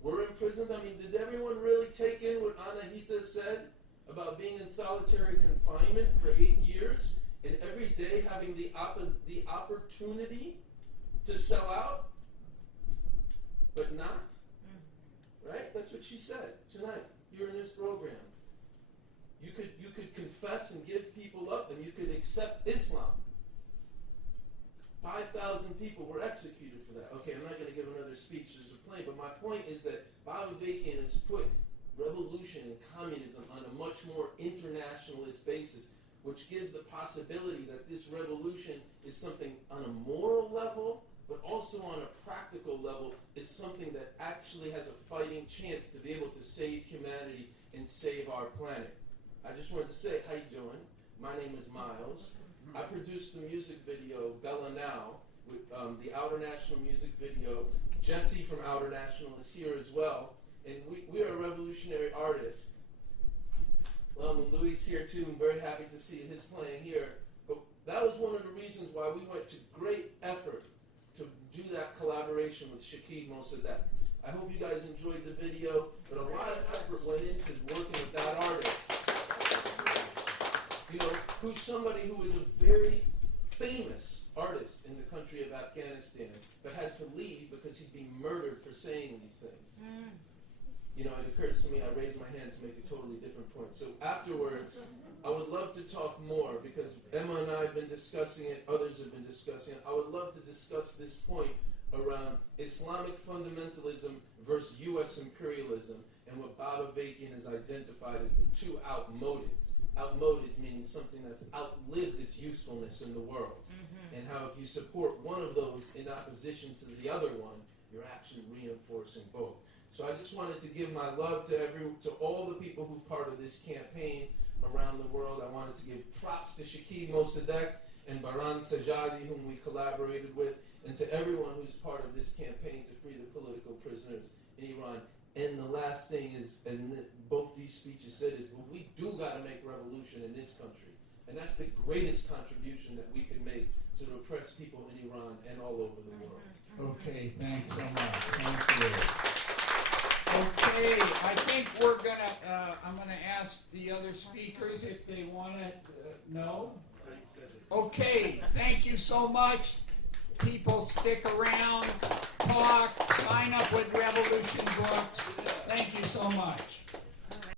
were imprisoned. I mean, did everyone really take in what Anahita said about being in solitary confinement for 8 years and every day having the opportunity to sell out, but not? Right? That's what she said tonight. You're in this program. You could confess and give people up, and you could accept Islam. 5,000 people were executed for that. Okay, I'm not going to give another speech. There's a plane, but my point is that Baba Vakian has put revolution and communism on a much more internationalist basis, which gives the possibility that this revolution is something on a moral level, but also on a practical level, is something that actually has a fighting chance to be able to save humanity and save our planet. I just wanted to say, how you doing? My name is Miles. I produced the music video, Bella Now, with the Outer National music video. Jesse from Outer National is here as well. And we are revolutionary artists. Well, and Louis here too. I'm very happy to see his playing here. But that was one of the reasons why we went to great effort to do that collaboration with Shakid Mossadegh. I hope you guys enjoyed the video, but a lot of effort went into working with that artist. You know, who's somebody who is a very famous artist in the country of Afghanistan, but had to leave because he'd been murdered for saying these things. You know, it occurs to me, I raised my hand to make a totally different point. So afterwards, I would love to talk more, because Emma and I have been discussing it, others have been discussing it. I would love to discuss this point around Islamic fundamentalism versus U.S. imperialism, and what Baba Vakian has identified as the two outmodeds. Outmodeds meaning something that's outlived its usefulness in the world. And how if you support one of those in opposition to the other one, you're actually reinforcing both. So I just wanted to give my love to all the people who are part of this campaign around the world. I wanted to give props to Shakid Mossadegh and Baran Sajadi, whom we collaborated with, and to everyone who's part of this campaign to free the political prisoners in Iran. And the last thing is, and both these speeches said is, well, we do got to make revolution in this country. And that's the greatest contribution that we can make to the oppressed people in Iran and all over the world. Okay, thanks so much. Thank you. Okay, I think I'm gonna ask the other speakers if they wanna, no? Okay, thank you so much. People stick around, talk, sign up with Revolution